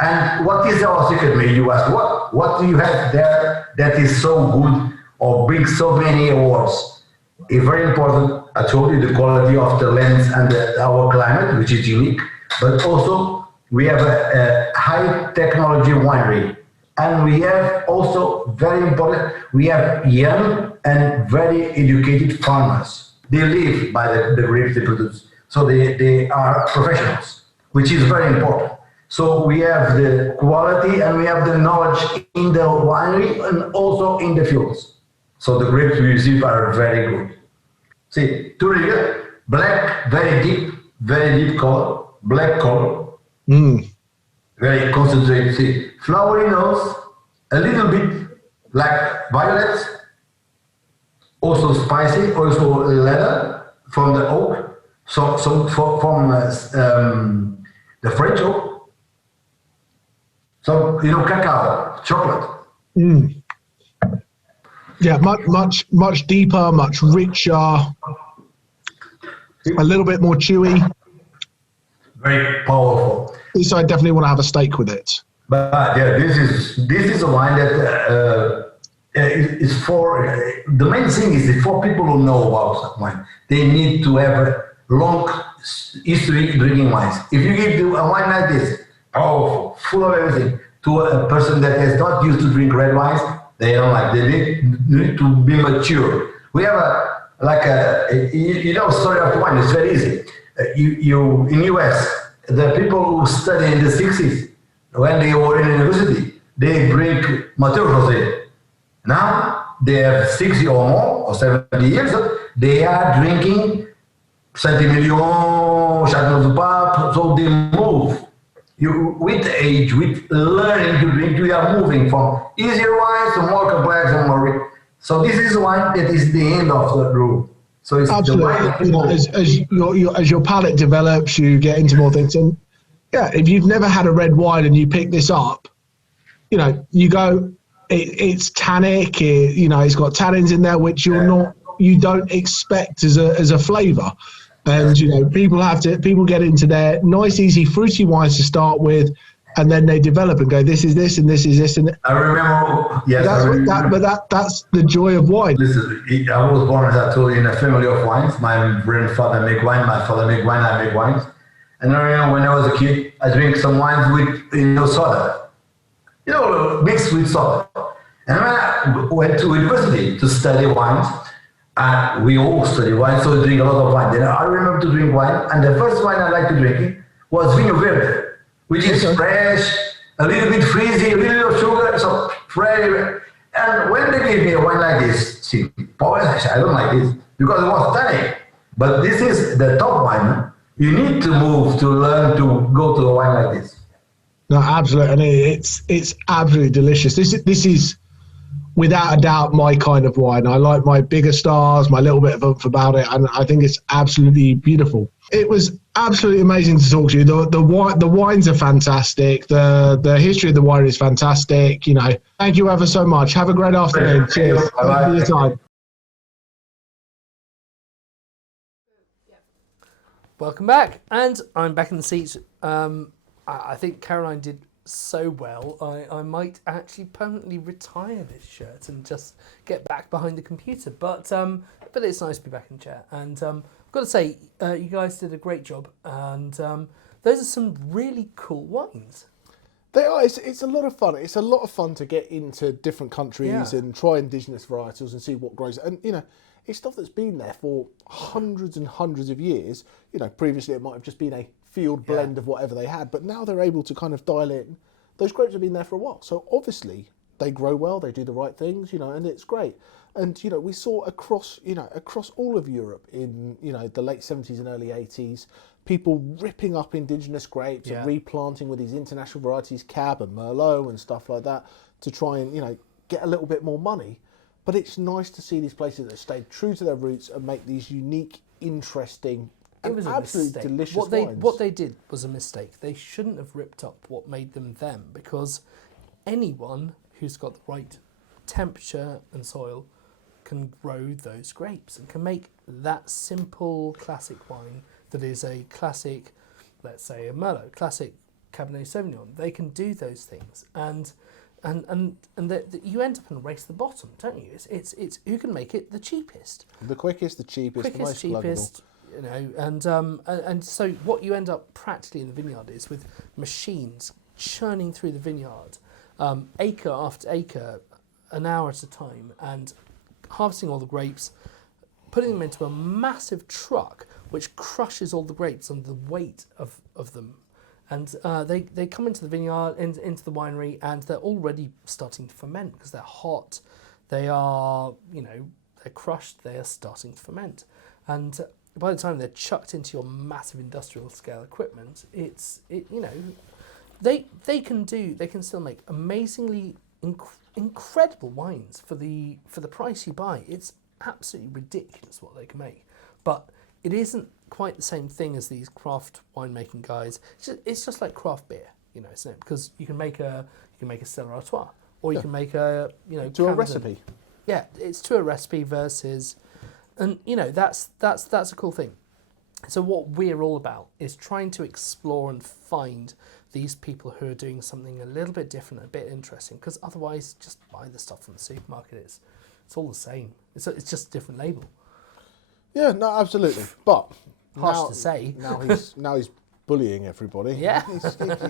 And what is our secret, may you ask? What do you have there that is so good or brings so many awards? It's very important. I told you the quality of the lands and our climate, which is unique, but also we have a high technology winery. And we have also, very important, we have young and very educated farmers. They live by the grapes they produce. So they are professionals, which is very important. So we have the quality and we have the knowledge in the winery and also in the fields. So the grapes we receive are very good. See, Touriga, black, very deep color, black color, very concentrated. See, flowery nose, a little bit like violets, also spicy, also leather from the oak, so from the French oak. So, cacao, chocolate. Yeah, much deeper, much richer, a little bit more chewy. Very powerful. So I definitely want to have a steak with it. But yeah, this is a wine that is for the main thing is for people who know about wine. They need to have a long history drinking wines. If you give a wine like this, powerful, full of everything, to a person that is not used to drink red wines, they don't like. They need to be mature. We have a story of wine. It's very easy. You in US, the people who study in the 60s, when they were in university, they drink Mateur Rosé. Now they have 60 or more or 70 years. They are drinking Saint-Emilion, Château du Pape. So they move. With age, with learning to drink, we are moving from easier wines to more complex and more. So this is wine that is the end of the road. So it's absolutely. As your palate develops, you get into more things. And yeah, if you've never had a red wine and you pick this up, you go, it's tannic. It's got tannins in there which you don't expect as a flavour. And people get into their nice, easy, fruity wines to start with, and then they develop and go, this is this and this is this. And I remember, yes, that's the joy of wine. Listen, I was born, as I told you, in a family of wines. My grandfather make wine, my father make wine, I make wines. And I remember when I was a kid, I drink some wines with soda, mixed with soda. And when I went to university to study wines, we all study wine, so we drink a lot of wine. Then I remember to drink wine, and the first wine I like to drink was Vinho Verde, which is fresh, a little bit frizzy, a little bit of sugar, so fresh. And when they gave me a wine like this, I don't like this because it was tannic. But this is the top wine. You need to move to learn to go to a wine like this. No, absolutely, and it's absolutely delicious. This is without a doubt my kind of wine. I like my bigger stars, my little bit of oomph about it, and I think it's absolutely beautiful. It was absolutely amazing to talk to you. The wines are fantastic. The history of the wine is fantastic. Thank you ever so much. Have a great afternoon. Cheers. Thank you for your time. Welcome back, and I'm back in the seats. I think Caroline did so well. I might actually permanently retire this shirt and just get back behind the computer. But it's nice to be back in the chair. And I've got to say, you guys did a great job. And those are some really cool wines. They are. It's a lot of fun. It's a lot of fun to get into different countries and try indigenous varietals and see what grows. And It's stuff that's been there for hundreds and hundreds of years. You know, previously it might have just been a field blend of whatever they had, but now they're able to kind of dial in. Those grapes have been there for a while, so obviously they grow well, they do the right things, you know, and it's great. And, you know, we saw across all of Europe in, you know, the late 70s and early 80s, people ripping up indigenous grapes and replanting with these international varieties, Cab and Merlot and stuff like that, to try and, you know, get a little bit more money. But it's nice to see these places that stayed true to their roots and make these unique, interesting, and absolutely delicious wines. What they did was a mistake. They shouldn't have ripped up what made them them, because anyone who's got the right temperature and soil can grow those grapes and can make that simple classic wine that is a classic, let's say a Merlot, classic Cabernet Sauvignon. They can do those things, and you end up in a race to the bottom, don't you? It's who can make it the cheapest, the quickest, the cheapest, the most cheapest, you know, and so what you end up practically in the vineyard is with machines churning through the vineyard, acre after acre, an hour at a time, and harvesting all the grapes, putting them into a massive truck which crushes all the grapes under the weight of them. And they come into the vineyard, into the winery, and they're already starting to ferment because they're hot. They are, you know, they're crushed, they are starting to ferment. And by the time they're chucked into your massive industrial scale equipment, you know, they can still make amazingly incredible wines for the price you buy. It's absolutely ridiculous what they can make, but it isn't quite the same thing as these craft winemaking guys. It's just like craft beer, you know, isn't it? Because you can make a Stella Artois, or you can make a, you know, to a recipe. Yeah, it's to a recipe versus, and you know, that's a cool thing. So what we're all about is trying to explore and find these people who are doing something a little bit different, a bit interesting, because otherwise just buy the stuff from the supermarket. It's all the same. It's just a different label. Yeah, no, absolutely. But harsh to say. Now he's bullying everybody. Yeah, he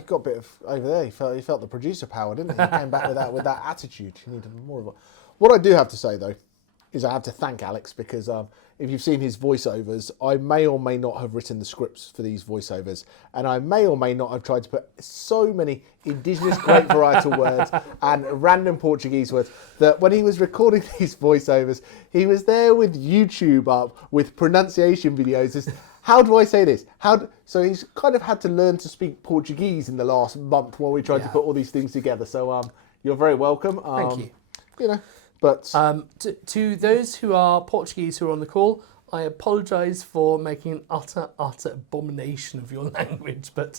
got a bit of over there. He felt the producer power, didn't he? He came back with that attitude. He needed more of it. What I do have to say though is I have to thank Alex, because if you've seen his voiceovers, I may or may not have written the scripts for these voiceovers, and I may or may not have tried to put so many indigenous grape varietal words and random Portuguese words that when he was recording these voiceovers, he was there with YouTube up with pronunciation videos. How do I say this? So he's kind of had to learn to speak Portuguese in the last month while we tried to put all these things together. So you're very welcome. Thank you. You know. But to those who are Portuguese who are on the call, I apologise for making an utter abomination of your language. But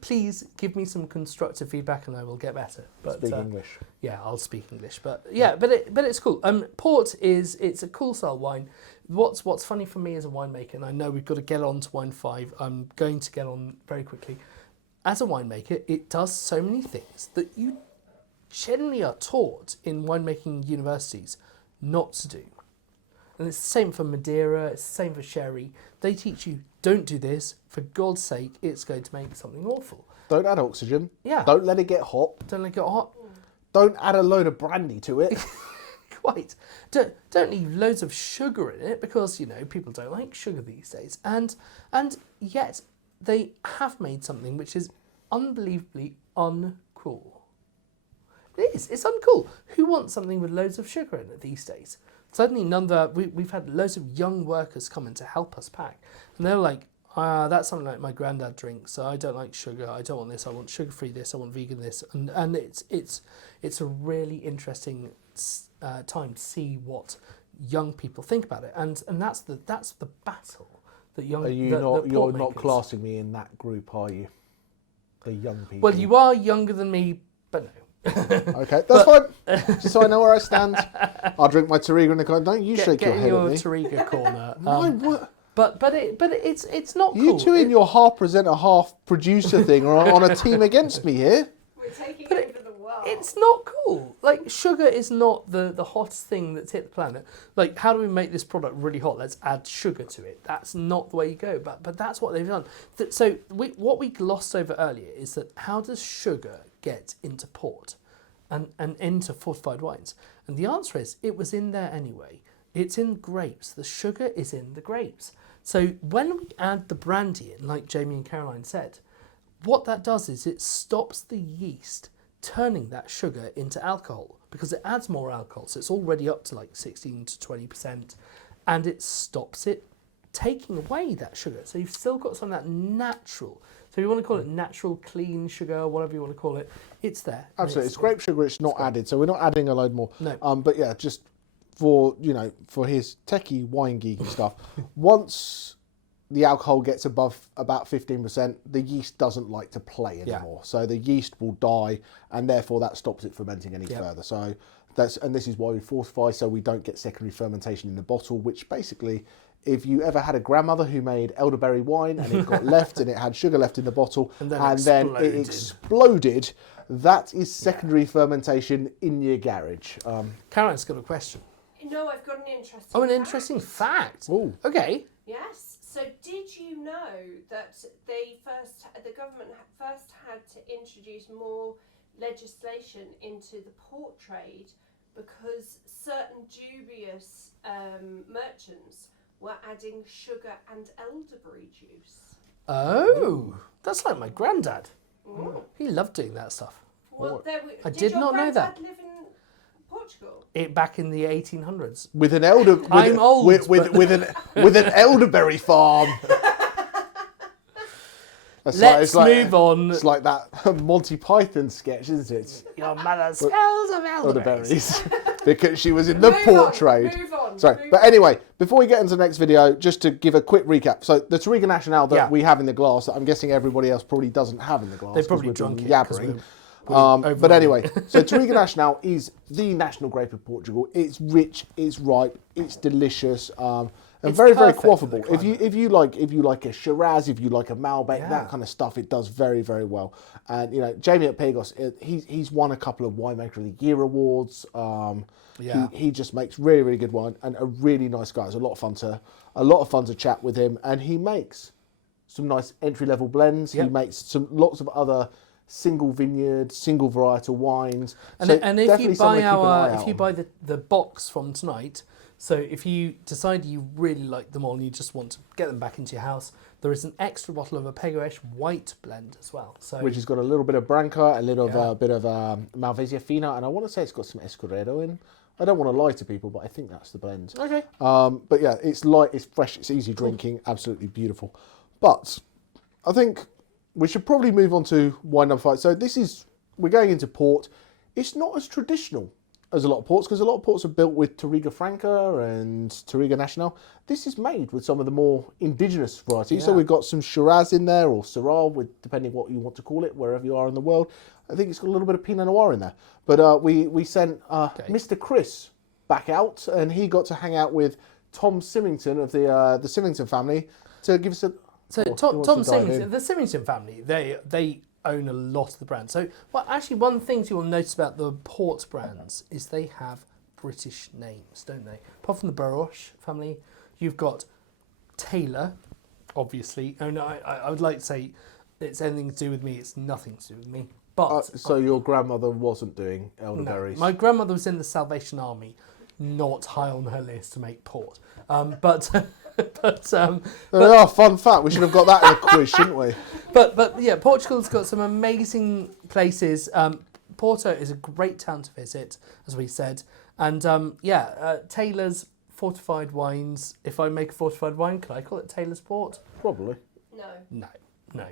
please give me some constructive feedback, and I will get better. But, speak English. Yeah, I'll speak English. But yeah, but it's cool. Port it's a cool style wine. What's funny for me as a winemaker, and I know we've got to get on to wine 5. I'm going to get on very quickly. As a winemaker, it does so many things that you generally are taught in winemaking universities not to do. And it's the same for Madeira, it's the same for sherry. They teach you, don't do this, for God's sake, it's going to make something awful. Don't add oxygen. Yeah. Don't let it get hot. Don't let it get hot. Don't add a load of brandy to it. Quite. Don't leave loads of sugar in it, because, you know, people don't like sugar these days. And yet they have made something which is unbelievably uncool. It is. It's uncool. Who wants something with loads of sugar in it these days? Suddenly, we've had loads of young workers come in to help us pack, and they're like, that's something like my granddad drinks, so I don't like sugar. I don't want this. I want sugar-free this. I want vegan this. And it's a really interesting time to see what young people think about it, and that's the battle that young. Are you you're not classing me in that group, are you? The young people. Well, you are younger than me, but no. Okay, that's fine. Just so I know where I stand. I'll drink my Touriga in the corner. Don't you shake your head at me. Get in your Touriga corner. What? But it's not cool. You two in your half presenter, half producer thing are on a team against me here. We're taking over the world. It's not cool. Like, sugar is not the hottest thing that's hit the planet. Like, how do we make this product really hot? Let's add sugar to it. That's not the way you go. But that's what they've done. So what we glossed over earlier is that how does sugar get into port and into fortified wines? And the answer is it was in there anyway. It's in grapes. The sugar is in the grapes. So when we add the brandy in, like Jamie and Caroline said, what that does is it stops the yeast turning that sugar into alcohol because it adds more alcohol. So it's already up to like 16 to 20%, and it stops it taking away that sugar. So you've still got some of that natural. So you want to call it natural, clean sugar, whatever you want to call it, it's there. Absolutely. It's grape sugar, it's not added. So we're not adding a load more. No. But yeah, just for, for his techie wine geeky stuff, once the alcohol gets above about 15%, the yeast doesn't like to play anymore. So the yeast will die, and therefore that stops it fermenting any further. So this is why we fortify, so we don't get secondary fermentation in the bottle, which basically, if you ever had a grandmother who made elderberry wine and it got left and it had sugar left in the bottle and then it exploded, that is secondary fermentation in your garage. Caroline's got a question. No, I've got an interesting Oh, an fact. interesting fact. Ooh. Okay. Yes. So did you know that the government first had to introduce more legislation into the port trade because certain dubious merchants were adding sugar and elderberry juice? Oh, that's like my granddad. He loved doing that stuff. Well, I did not know that. Did your granddad live in Portugal? Back in the 1800s. With an I'm old, with an elderberry farm. Let's move on. It's like that Monty Python sketch, isn't it? Your mother smells of elderberries. Because she was in the port trade. Move on. Sorry, but anyway, before we get into the next video, just to give a quick recap. So the Touriga Nacional that we have in the glass, that I'm guessing everybody else probably doesn't have in the glass. They've probably 'cause we've drunk been it 'cause yabbering. we're But anyway, so Touriga Nacional is the national grape of Portugal. It's rich, it's ripe, it's delicious, and It's very perfect for quaffable. the If you like a Shiraz, if you like a Malbec, that kind of stuff, it does very, very well. And Jamie at Pegoes, he's won a couple of Winemaker of the Year awards. He just makes really, really good wine, and a really nice guy. It's a lot of fun to chat with him, and he makes some nice entry level blends. He makes lots of other single vineyard, single varietal wines. And if you buy the box from tonight, so if you decide you really like them all and you just want to get them back into your house, there is an extra bottle of a Pegoes white blend as well. So which has got a little bit of Branca, a little bit of Malvezia Fina, and I want to say it's got some Escuredo in. I don't want to lie to people, but I think that's the blend. Okay. But yeah, it's light, it's fresh, it's easy drinking, absolutely beautiful. But I think we should probably move on to wine number 5. So we're going into port. It's not as traditional as a lot of ports, because a lot of ports are built with Touriga Franca and Touriga Nacional. This is made with some of the more indigenous varieties. So we've got some Shiraz in there, or Syrah, depending what you want to call it, wherever you are in the world. I think it's got a little bit of Pinot Noir in there. But we sent Mr. Chris back out, and he got to hang out with Tom Symington of the Symington family to give us a... So Tom Symington, the Symington family, they own a lot of the brands. So, actually, one thing you will notice about the port brands is they have British names, don't they? Apart from the Barros family, you've got Taylor, obviously. Oh no, I would like to say it's anything to do with me. It's nothing to do with me. But so your grandmother wasn't doing elderberries? No, my grandmother was in the Salvation Army, not high on her list to make port. But fun fact. We should have got that in a quiz, shouldn't we? But yeah, Portugal's got some amazing places. Porto is a great town to visit, as we said. And Taylor's fortified wines. If I make a fortified wine, could I call it Taylor's Port? Probably. No. I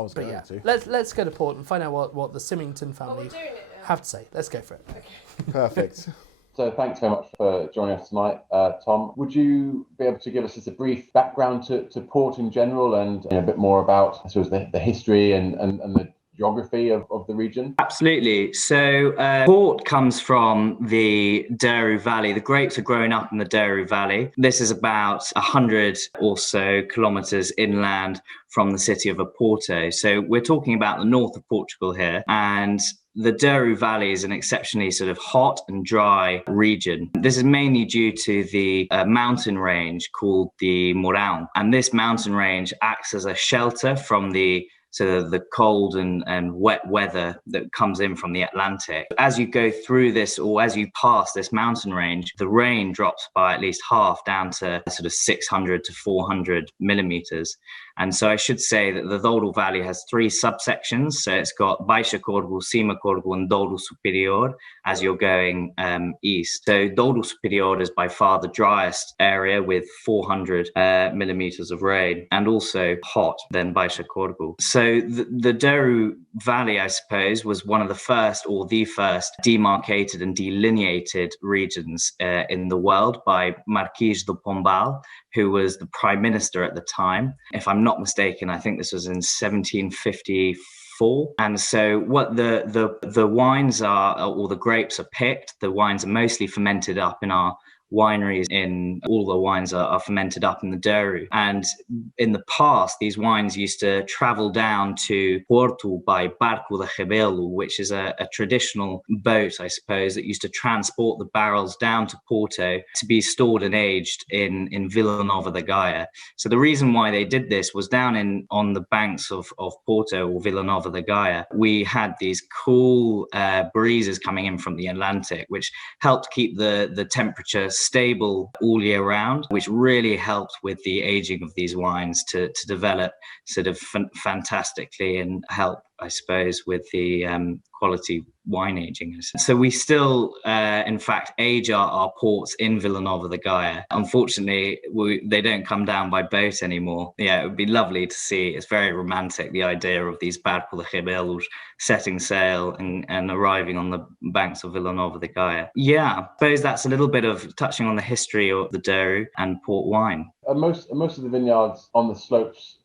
was going to. Let's go to Port and find out what the Symington family we're doing it now. have to say. Let's go for it. Okay. Perfect. So thanks very much for joining us tonight, Tom. Would you be able to give us just a brief background to port in general, and a bit more about, I suppose, the history and the geography of the region? Absolutely. So port comes from the Duru Valley. The grapes are growing up in the Duru Valley. This is about 100 or so kilometres inland from the city of Oporto. So we're talking about the north of Portugal here, and the Duru Valley is an exceptionally sort of hot and dry region. This is mainly due to the mountain range called the Morão. And this mountain range acts as a shelter from the so the cold and wet weather that comes in from the Atlantic. As you go through this, or as you pass this mountain range, the rain drops by at least half, down to sort of 600 to 400 millimeters. And so I should say that the Douro Valley has three subsections. So it's got Baixa Córdoba, Cima Córdoba, and Douro Superior as you're going east. So Douro Superior is by far the driest area with 400 millimeters of rain, and also hot than Baixa Córdoba. So the Douro Valley, I suppose, was one of the first, or the first, demarcated and delineated regions in the world by Marquês de Pombal, who was the prime minister at the time. If I'm not mistaken, I think this was in 1754. And so what the wines are, or the grapes are picked, the wines are mostly fermented up in our wineries. In all the wines are fermented up in the Douro. And in the past, these wines used to travel down to Porto by Barco de Rebelo, which is a traditional boat, I suppose, that used to transport the barrels down to Porto to be stored and aged in Vila Nova da Gaia. So the reason why they did this was down on the banks of Porto, or Vila Nova da Gaia, we had these cool breezes coming in from the Atlantic, which helped keep the temperature stable all year round, which really helped with the aging of these wines to develop sort of fantastically, and help, I suppose, with the quality wine aging. So we still, in fact, age our ports in Vila Nova da Gaia. Unfortunately, they don't come down by boat anymore. Yeah, it would be lovely to see. It's very romantic, the idea of these Barco de Rebelo setting sail and arriving on the banks of Vila Nova da Gaia. Yeah, I suppose that's a little bit of touching on the history of the Douro and port wine. Are most of the vineyards on the slopes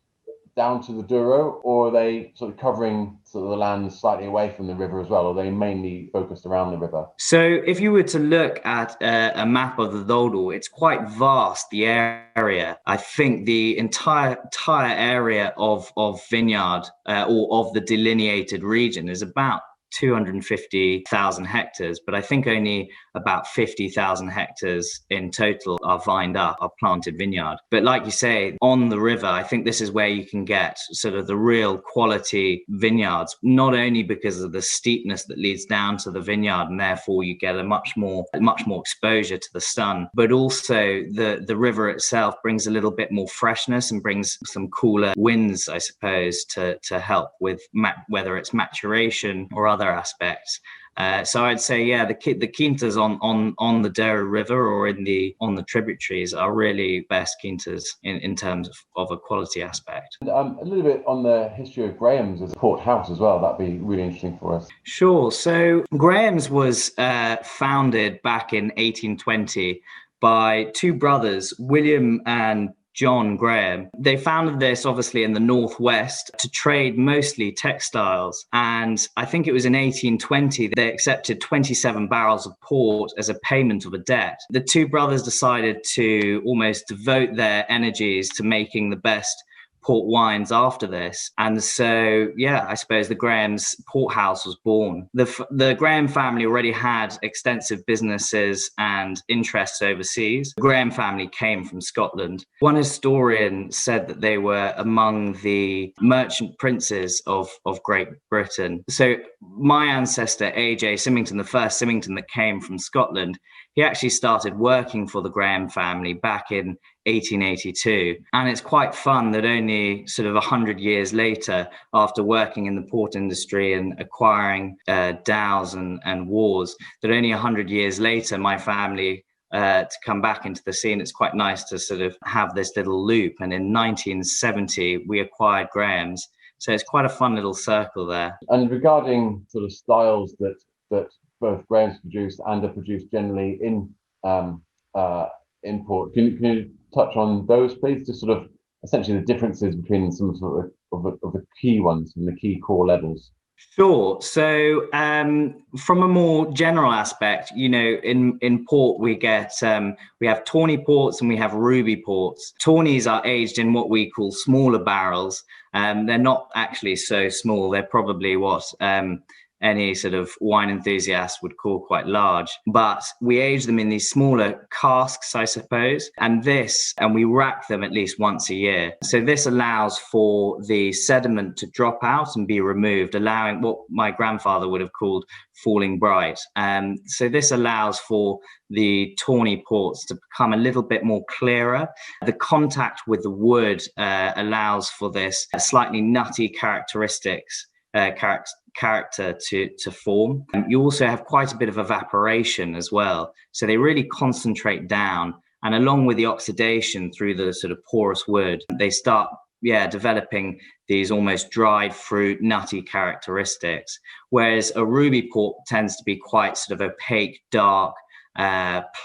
down to the Douro, or are they sort of covering sort of the land slightly away from the river as well? Or are they mainly focused around the river? So if you were to look at a map of the Douro, it's quite vast, the area. I think the entire area of vineyard or of the delineated region is about 250,000 hectares, but I think only about 50,000 hectares in total are vined up, are planted vineyard. But like you say, on the river, I think this is where you can get sort of the real quality vineyards, not only because of the steepness that leads down to the vineyard, and therefore you get a much more exposure to the sun, but also the river itself brings a little bit more freshness and brings some cooler winds, I suppose, to help with whether it's maturation or other aspects. So I'd say, yeah, the quintas on the Douro River or on the tributaries are really best quintas in terms of a quality aspect. And, a little bit on the history of Graham's as a port house as well. That'd be really interesting for us. Sure. So Graham's was founded back in 1820 by two brothers, William and John Graham. They founded this obviously in the northwest to trade mostly textiles, and I think it was in 1820 they accepted 27 barrels of port as a payment of a debt. The two brothers decided to almost devote their energies to making the best port wines after this, and so yeah, I suppose the Graham's port house was born. The Graham family already had extensive businesses and interests overseas. The Graham family came from Scotland. One historian said that they were among the merchant princes of Great Britain. So my ancestor AJ Symington, the first Symington that came from Scotland, he actually started working for the Graham family back in 1882. And it's quite fun that only sort of 100 years later, after working in the port industry and acquiring dhows and wars, that only 100 years later, my family to come back into the scene. It's quite nice to sort of have this little loop. And in 1970, we acquired Graham's. So it's quite a fun little circle there. And regarding sort of styles that both Graham's produce and are produced generally in port, can you touch on those, please? Just sort of essentially the differences between some sort of the key ones and the key core levels. Sure. So from a more general aspect, you know, in port we have Tawny Ports and we have Ruby Ports. Tawnies are aged in what we call smaller barrels. They're not actually so small. They're probably any sort of wine enthusiast would call quite large. But we age them in these smaller casks, I suppose, and we rack them at least once a year. So this allows for the sediment to drop out and be removed, allowing what my grandfather would have called falling bright. So this allows for the Tawny Ports to become a little bit more clearer. The contact with the wood allows for this slightly nutty characteristics, character to form. You also have quite a bit of evaporation as well. So they really concentrate down, and along with the oxidation through the sort of porous wood, they start developing these almost dried fruit, nutty characteristics. Whereas a ruby port tends to be quite sort of opaque, dark,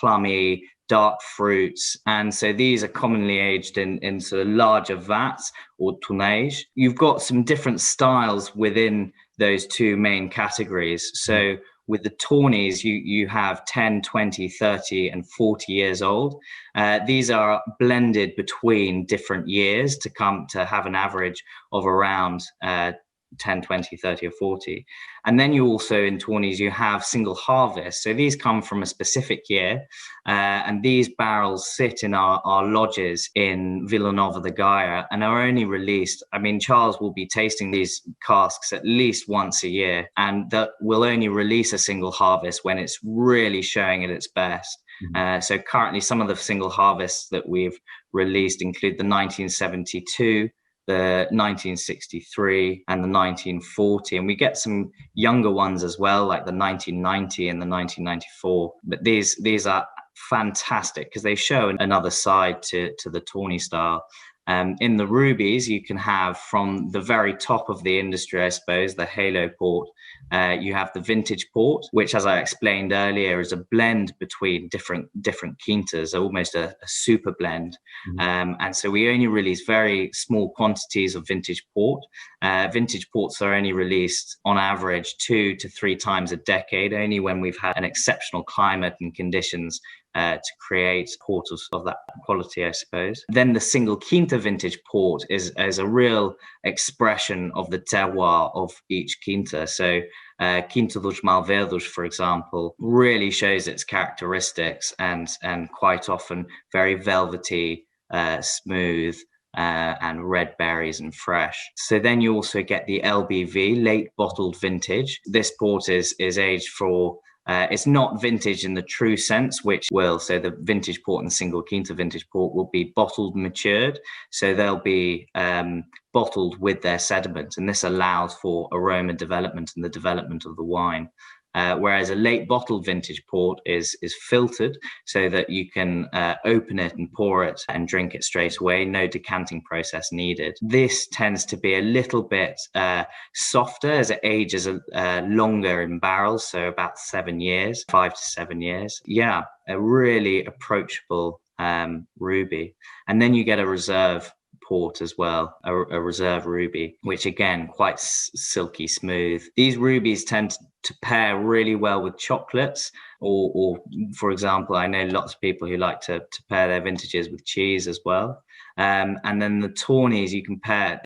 plummy, dark fruits. And so these are commonly aged in sort of larger vats or tonnage. You've got some different styles within those two main categories. So with the Tawnies, you have 10, 20, 30, and 40 years old. These are blended between different years to come to have an average of around 10, 20, 30, or 40. And then you also, in Tawnies, you have single harvest. So these come from a specific year. And these barrels sit in our lodges in Villanova de Gaia and are only released. I mean, Charles will be tasting these casks at least once a year, and that will only release a single harvest when it's really showing at its best. So currently, some of the single harvests that we've released include the 1972, the 1963, and the 1940, and we get some younger ones as well, like the 1990 and the 1994. But these are fantastic because they show another side to the Tawny style. In the rubies, you can have, from the very top of the industry, I suppose, the halo port, you have the vintage port, which, as I explained earlier, is a blend between different quintas, almost a super blend. And so we only release very small quantities of vintage port. Vintage ports are only released on average 2 to 3 times a decade, only when we've had an exceptional climate and conditions to create port of that quality, I suppose. Then the single Quinta vintage port is a real expression of the terroir of each Quinta. So Quinta dos Malvezia, for example, really shows its characteristics and quite often very velvety, smooth, and red berries and fresh. So then you also get the LBV, late bottled vintage. This port is aged for it's not vintage in the true sense, so the vintage port and single Quinta vintage port will be bottled matured. So they'll be bottled with their sediment, and this allows for aroma development and the development of the wine. Whereas a late bottled vintage port is filtered so that you can open it and pour it and drink it straight away. No decanting process needed. This tends to be a little bit softer as it ages longer in barrels, so about 7 years, 5 to 7 years. Yeah, a really approachable ruby. And then you get a reserve port as well, a reserve ruby, which again, quite silky smooth. These rubies tend to pair really well with chocolates, or for example, I know lots of people who like to pair their vintages with cheese as well. And then the Tawnies,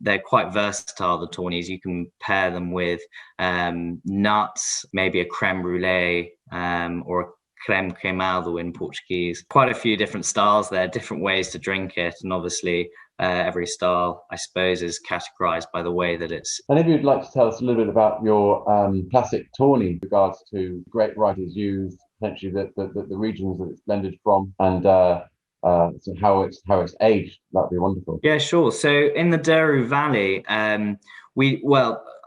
they're quite versatile, the Tawnies. You can pair them with nuts, maybe a creme brulee, or a creme queimado in Portuguese. Quite a few different styles there, different ways to drink it, and obviously every style, I suppose, is categorized by the way that it's. And if you'd like to tell us a little bit about your classic Tawny with regards to grape varieties used, potentially the regions that it's blended from, and so how it's aged, that'd be wonderful. Yeah, sure. So in the Duru Valley,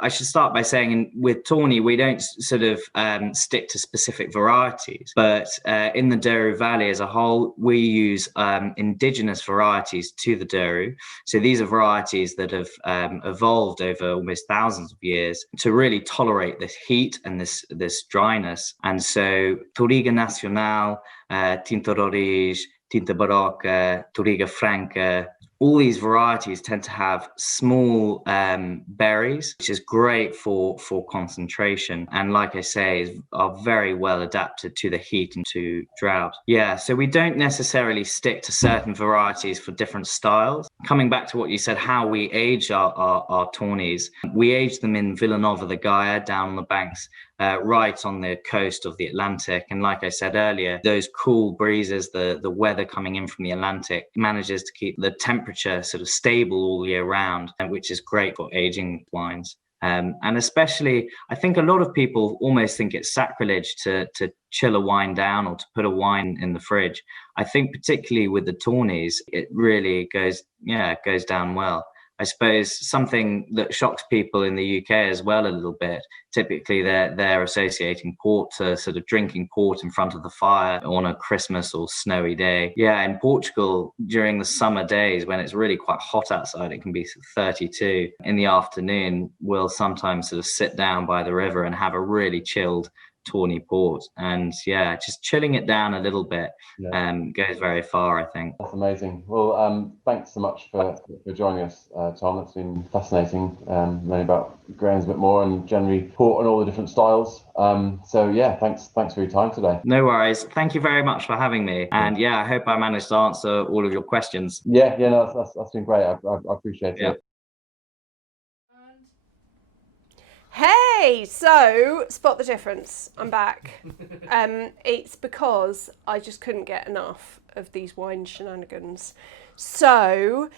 I should start by saying with Tawny, we don't sort of stick to specific varieties, but in the Duru Valley as a whole, we use indigenous varieties to the Duru. So these are varieties that have evolved over almost thousands of years to really tolerate this heat and this dryness. And so Touriga Nacional, Tinta Roriz, Tinta Barroca, Touriga Franca, all these varieties tend to have small berries, which is great for concentration. And like I say, are very well adapted to the heat and to drought. Yeah, so we don't necessarily stick to certain varieties for different styles. Coming back to what you said, how we age our tawnies, we age them in Villanova de Gaia, down on the banks, right on the coast of the Atlantic. And like I said earlier, those cool breezes, the weather coming in from the Atlantic manages to keep the temperature sort of stable all year round, and which is great for aging wines. And especially, I think a lot of people almost think it's sacrilege to chill a wine down or to put a wine in the fridge. I think particularly with the tawnies, it really goes down well. I suppose something that shocks people in the UK as well a little bit, typically they're associating port to sort of drinking port in front of the fire on a Christmas or snowy day. Yeah, in Portugal, during the summer days when it's really quite hot outside, it can be 32 in the afternoon, we'll sometimes sort of sit down by the river and have a really chilled Tawny Port, and yeah, just chilling it down a little bit goes very far, I think. That's amazing. Well, thanks so much for joining us, Tom. It's been fascinating learning about grains a bit more and generally port and all the different styles. So yeah, thanks for your time today. No worries. Thank you very much for having me. And yeah, I hope I managed to answer all of your questions. Yeah, no, that's been great. I appreciate it. Hey, so spot the difference. I'm back. It's because I just couldn't get enough of these wine shenanigans. So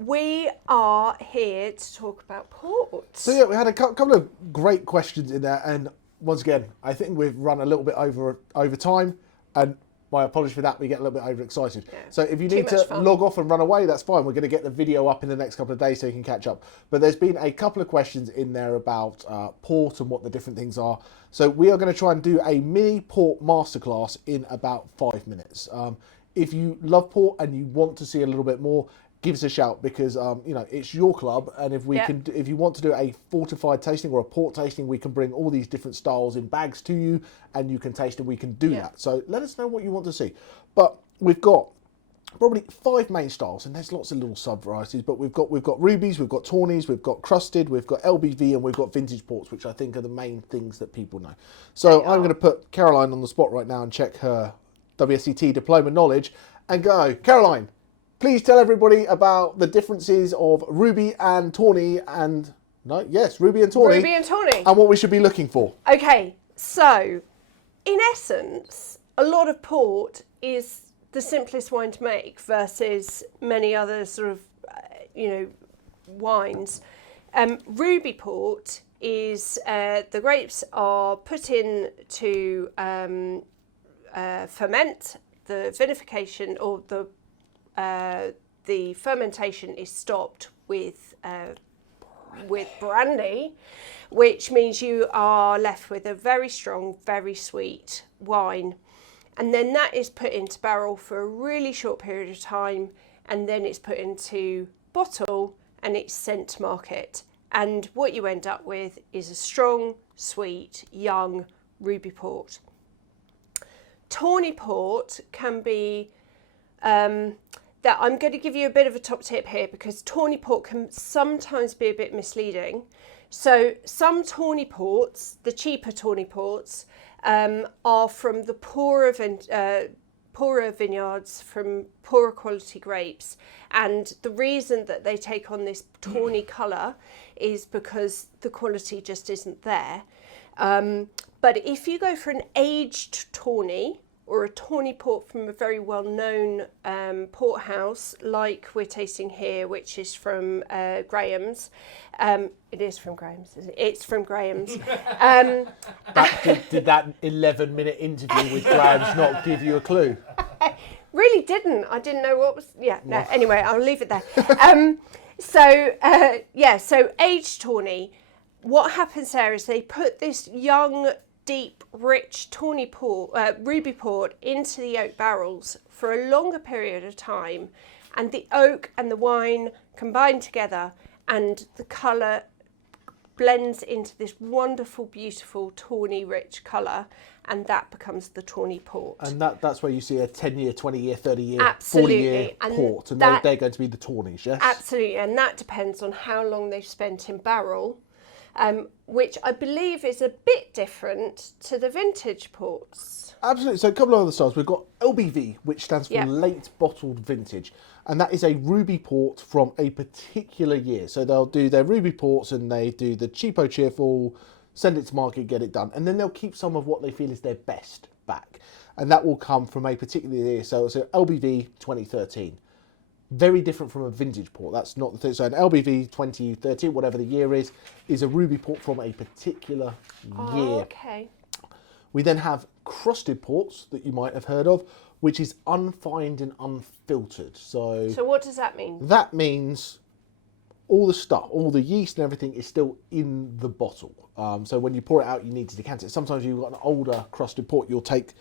we are here to talk about ports. So yeah, we had a couple of great questions in there, and once again, I think we've run a little bit over time, and my apologies for that, we get a little bit overexcited. Yeah. So if you need to log off and run away, that's fine. We're going to get the video up in the next couple of days so you can catch up. But there's been a couple of questions in there about port and what the different things are. So we are going to try and do a mini port masterclass in about 5 minutes. If you love port and you want to see a little bit more, give us a shout, because it's your club, and if if you want to do a fortified tasting or a port tasting, we can bring all these different styles in bags to you, and you can taste it. We can do that. So let us know what you want to see. But we've got probably 5 main styles, and there's lots of little sub varieties. But we've got rubies, we've got tawnies, we've got crusted, we've got LBV, and we've got vintage ports, which I think are the main things that people know. So I'm going to put Caroline on the spot right now and check her WSET diploma knowledge and go, Caroline, please tell everybody about the differences of ruby and tawny ruby and tawny. Ruby and tawny. And what we should be looking for. Okay, so in essence, a lot of port is the simplest wine to make versus many other sort of, wines. Ruby port is the grapes are put in to ferment. The vinification or the fermentation is stopped with brandy, which means you are left with a very strong, very sweet wine. And then that is put into barrel for a really short period of time, and then it's put into bottle and it's sent to market. And what you end up with is a strong, sweet, young ruby port. Tawny port can be that I'm going to give you a bit of a top tip here, because tawny port can sometimes be a bit misleading. So some tawny ports, the cheaper tawny ports, are from the poorer vineyards, from poorer quality grapes. And the reason that they take on this tawny colour is because the quality just isn't there. But if you go for an aged tawny, or a tawny port from a very well-known port house, like we're tasting here, which is from Graham's. It is from Graham's, isn't it? It's from Graham's. Did that 11-minute interview with Graham's not give you a clue? Really didn't. I didn't know what was... Yeah, no, anyway, I'll leave it there. So aged tawny, what happens there is they put this young, deep, rich tawny port, ruby port into the oak barrels for a longer period of time, and the oak and the wine combine together, and the colour blends into this wonderful, beautiful, tawny, rich colour, and that becomes the Tawny Port. And that's where you see a 10-year, 20-year, 30-year, Absolutely. 40-year And port, and that- they're going to be the tawnies, yes? Absolutely, and that depends on how long they've spent in barrel, which I believe is a bit different to the vintage ports. Absolutely. So a couple of other styles. We've got LBV, which stands for Yeah. late bottled vintage, and that is a ruby port from a particular year. So they'll do their ruby ports and they do the cheapo cheerful, send it to market, get it done, and then they'll keep some of what they feel is their best back, and that will come from a particular year. So it's an LBV 2013. Very different from a vintage port. That's not the thing. So an LBV 2013, whatever the year is a ruby port from a particular year. Okay. We then have crusted ports that you might have heard of, which is unfined and unfiltered. So what does that mean? that means all the stuff, all the yeast and everything is still in the bottle. So when you pour it out, you need to decant it. Sometimes you've got an older crusted port, you'll take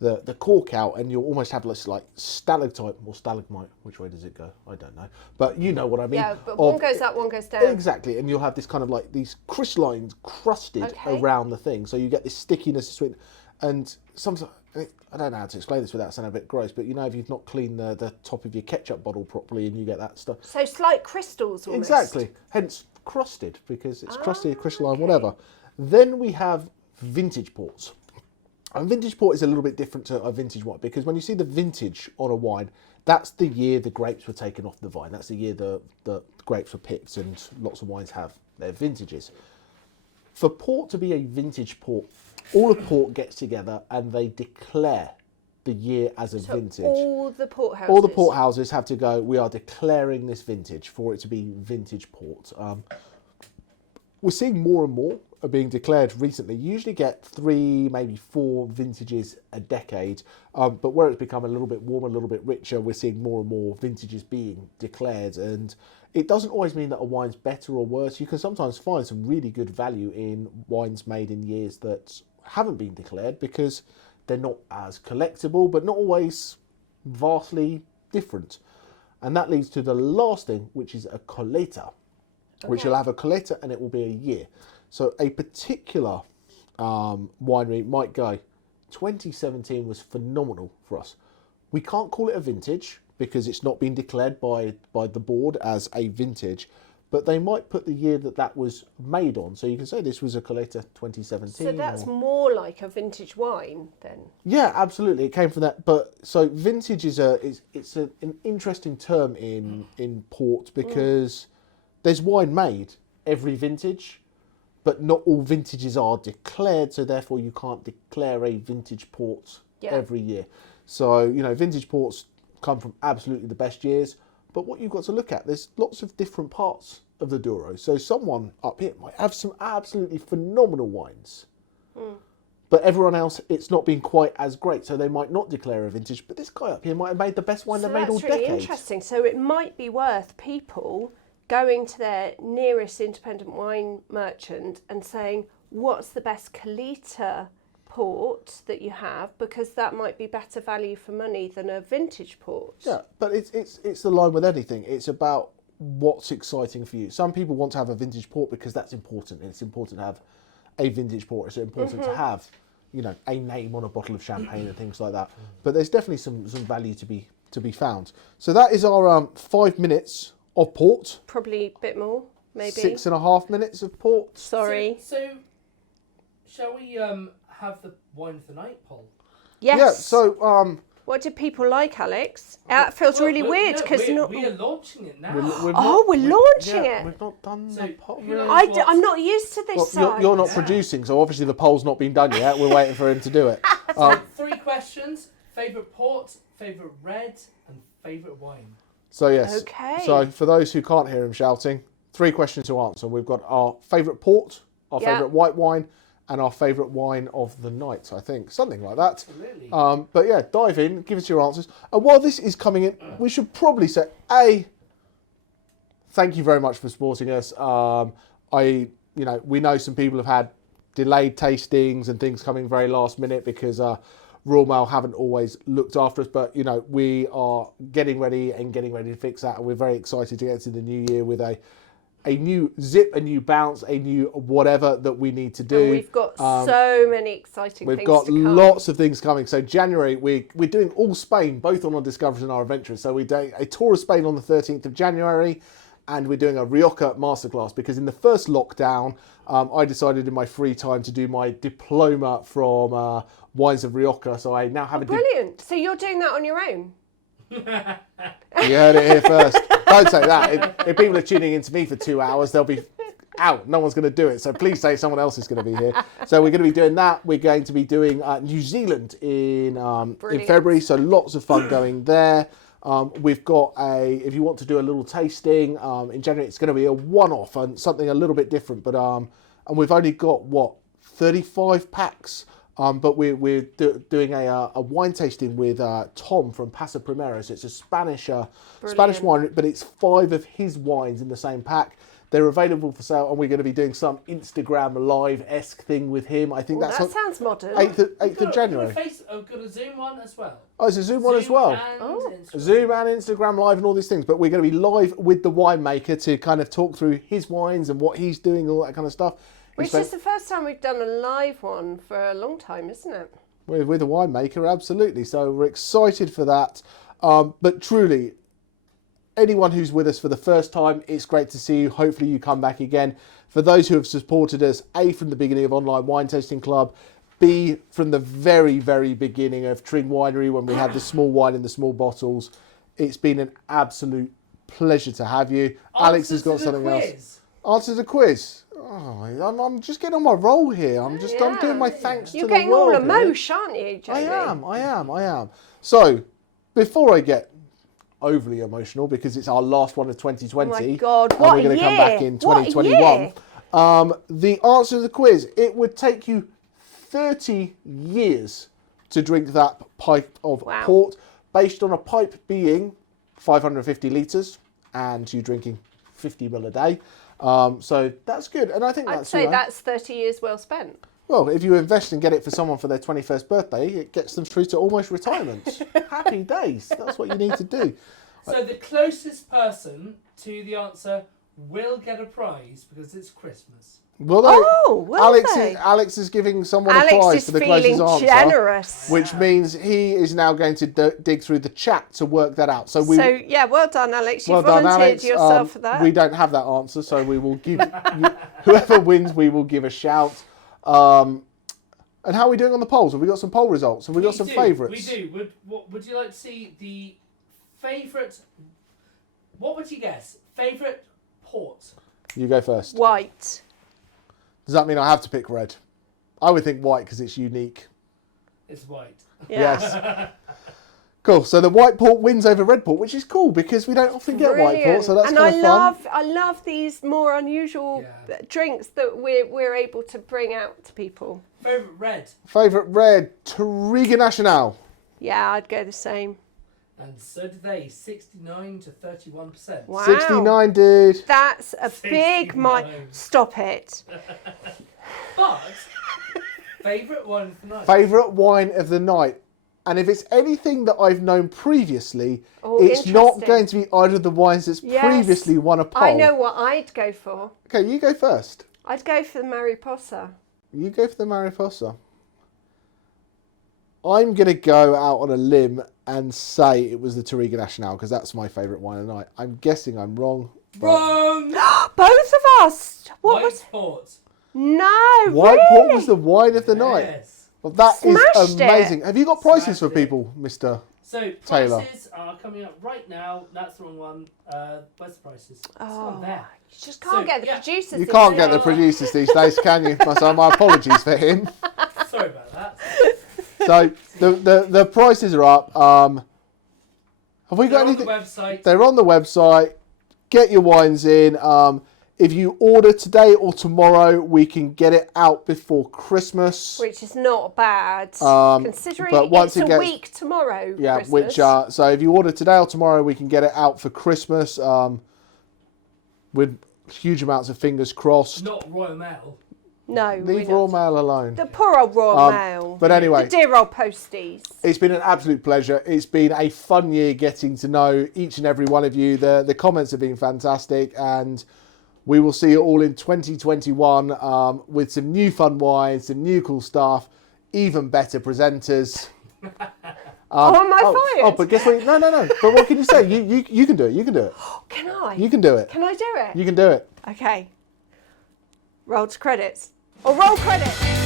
the cork out and you'll almost have this like stalactite or stalagmite. Which way does it go? I don't know. But you know what I mean. Yeah, but one goes up, one goes down. Exactly, and you'll have this kind of like these crystallines crusted around the thing. So you get this stickiness, sweet, and sometimes, I don't know how to explain this without sounding a bit gross, but you know if you've not cleaned the top of your ketchup bottle properly and you get that stuff. So slight crystals almost. Exactly, hence crusted, because it's crusted, crystalline, whatever. Then we have vintage ports. And vintage port is a little bit different to a vintage wine, because when you see the vintage on a wine, that's the year the grapes were taken off the vine. That's the year the grapes were picked, and lots of wines have their vintages. For port to be a vintage port, all of port gets together and they declare the year as a vintage. All the port houses. All the port houses have to go, we are declaring this vintage for it to be vintage port. We're seeing more and more are being declared recently. You usually get 3, maybe 4 vintages a decade, but where it's become a little bit warmer, a little bit richer, we're seeing more and more vintages being declared. And it doesn't always mean that a wine's better or worse. You can sometimes find some really good value in wines made in years that haven't been declared, because they're not as collectible, but not always vastly different. And that leads to the last thing, which is a coleta, which you'll have a coleta and it will be a year. So a particular winery might go, 2017 was phenomenal for us. We can't call it a vintage because it's not been declared by the board as a vintage, but they might put the year that was made on. So you can say this was a coleta 2017. So that's more like a vintage wine then? Yeah, absolutely. It came from that. But so vintage is an interesting term in port, because there's wine made every vintage, but not all vintages are declared. So therefore you can't declare a vintage port every year. So, vintage ports come from absolutely the best years. But what you've got to look at, there's lots of different parts of the Douro. So someone up here might have some absolutely phenomenal wines. But everyone else, it's not been quite as great. So they might not declare a vintage. But this guy up here might have made the best wine they've made all that's really decades. interesting. So it might be worth people going to their nearest independent wine merchant and saying, what's the best coleta port that you have, because that might be better value for money than a vintage port. Yeah, but it's the line with anything. It's about what's exciting for you. Some people want to have a vintage port because that's important. It's important to have a vintage port. It's important to have, a name on a bottle of champagne and things like that. But there's definitely some value to be found. So that is our 5 minutes of port. Probably a bit more, maybe. 6.5 minutes of port. Sorry. So shall we have the wine of the night poll? Yes. Yeah, so what did people like, Alex? That feels really weird because we are launching it now. we're launching it. We've not done So the poll. who really. likes I'm not used to this Well, side. you're not producing, so obviously the poll's not been done yet. We're waiting for him to do it. So 3 questions: favourite port, favourite red, and favourite wine. So yes. Okay. So for those who can't hear him shouting, 3 questions to answer. We've got our favourite port, our favourite white wine, and our favourite wine of the night, I think. Something like that. Absolutely. But yeah, dive in, give us your answers. And while this is coming in, we should probably say, thank you very much for supporting us. We know some people have had delayed tastings and things coming very last minute because Royal Mail haven't always looked after us, but we are getting ready to fix that, and we're very excited to get into the new year with a a new zip, a new bounce, a new whatever that we need to do. And we've got so many exciting things We've got to come. lots of things coming. So January, we're doing all Spain, both on our Discoveries and our Adventures. So we're doing a tour of Spain on the 13th of January, and we're doing a Rioja masterclass, because in the first lockdown, I decided in my free time to do my diploma from Wines of Rioja. So I now have a Brilliant. So you're doing that on your own? You heard it here first. Don't say that. If people are tuning in to me for 2 hours, they'll be out. No one's going to do it. So please say someone else is going to be here. So we're going to be doing that. We're going to be doing New Zealand in February. So lots of fun going there. We've got if you want to do a little tasting, in January, it's going to be a one-off and something a little bit different. But and we've only got, 35 packs. But we're doing a wine tasting with Tom from Paso Primero. So it's a Spanish wine, but it's 5 of his wines in the same pack. They're available for sale, and we're going to be doing some Instagram live-esque thing with him. I think that sounds modern. 8th of January. Got a Zoom one as well. Oh, it's a Zoom one as well. Zoom and Instagram live and all these things. But we're going to be live with the winemaker to kind of talk through his wines and what he's doing, all that kind of stuff. Which is the first time we've done a live one for a long time, isn't it? With a winemaker, absolutely. So we're excited for that. But truly, anyone who's with us for the first time, it's great to see you. Hopefully you come back again. For those who have supported us, A, from the beginning of Online Wine Tasting Club, B, from the very, very beginning of Tring Winery when we had the small wine in the small bottles, it's been an absolute pleasure to have you. Alex has got something else. Answer the quiz. Oh, I'm just getting on my roll here. I'm doing my thanks to the world. You're getting all emotion, aren't you, Jamie? I am. So, before I get overly emotional, because it's our last one of 2020, oh my God, and we're going to come back in 2021. The answer to the quiz, it would take you 30 years to drink that pipe of port, based on a pipe being 550 litres, and you drinking 50 ml a day. So that's good, and I think I'd say that's 30 years well spent. Well, if you invest and get it for someone for their 21st birthday, it gets them through to almost retirement. Happy days. That's what you need to do. So the closest person to the answer will get a prize because it's Christmas. Will Alex is giving someone a prize for the closest answer. Generous. Which means he is now going to dig through the chat to work that out. So well done, Alex. You've volunteered yourself for that. We don't have that answer, so we will give whoever wins, we will give a shout. And how are we doing on the polls? Have we got some poll results? Have we got some favourites? We do. Would you like to see the favourite? What would you guess? Favourite port? You go first. White. Does that mean I have to pick red? I would think white because it's unique. It's white. Yeah. Yes. Cool. So the white port wins over red port, which is cool because we don't often get white port, so that's kind of fun. I love these more unusual drinks that we're able to bring out to people. Favourite red? Favourite red, Touriga Nacional. Yeah, I'd go the same. And so did they, 69 to 31%. Wow. 69, dude. That's a big Stop it. But, favourite wine of the night? Favourite wine of the night. And if it's anything that I've known previously, it's not going to be either of the wines that's previously won a poll. I know what I'd go for. Okay, you go first. I'd go for the Mariposa. You go for the Mariposa. I'm going to go out on a limb and say it was the Touriga Nacional because that's my favourite wine of the night. I'm guessing I'm wrong. Wrong! Both of us! White port. No, White port was the wine of the night. Yes. Well, that is Smashed amazing. it. Have you got prices for people, Mr. So Taylor? Prices are coming up right now. That's the wrong one. Where's the prices? Oh, there. You just can't get the producers. You can't get the producers these days, can you? So my apologies for him. Sorry about that. So the prices are up. Have we got anything? They're on the website. They're on the website. Get your wines in. If you order today or tomorrow, we can get it out before Christmas. Which is not bad, considering but once it's a week tomorrow. Yeah, Christmas. so if you order today or tomorrow, we can get it out for Christmas. With huge amounts of fingers crossed. Not Royal Mail. No, leave Royal Mail alone. The poor old Royal Mail. But anyway, the dear old posties. It's been an absolute pleasure. It's been a fun year getting to know each and every one of you. The comments have been fantastic, and we will see it all in 2021 with some new fun wines, some new cool stuff, even better presenters. Am I fired? Oh, but guess what? No. But what can you say? You can do it. You can do it. Can I? You can do it. Can I do it? You can do it. Okay. Roll to credits. Or roll credits.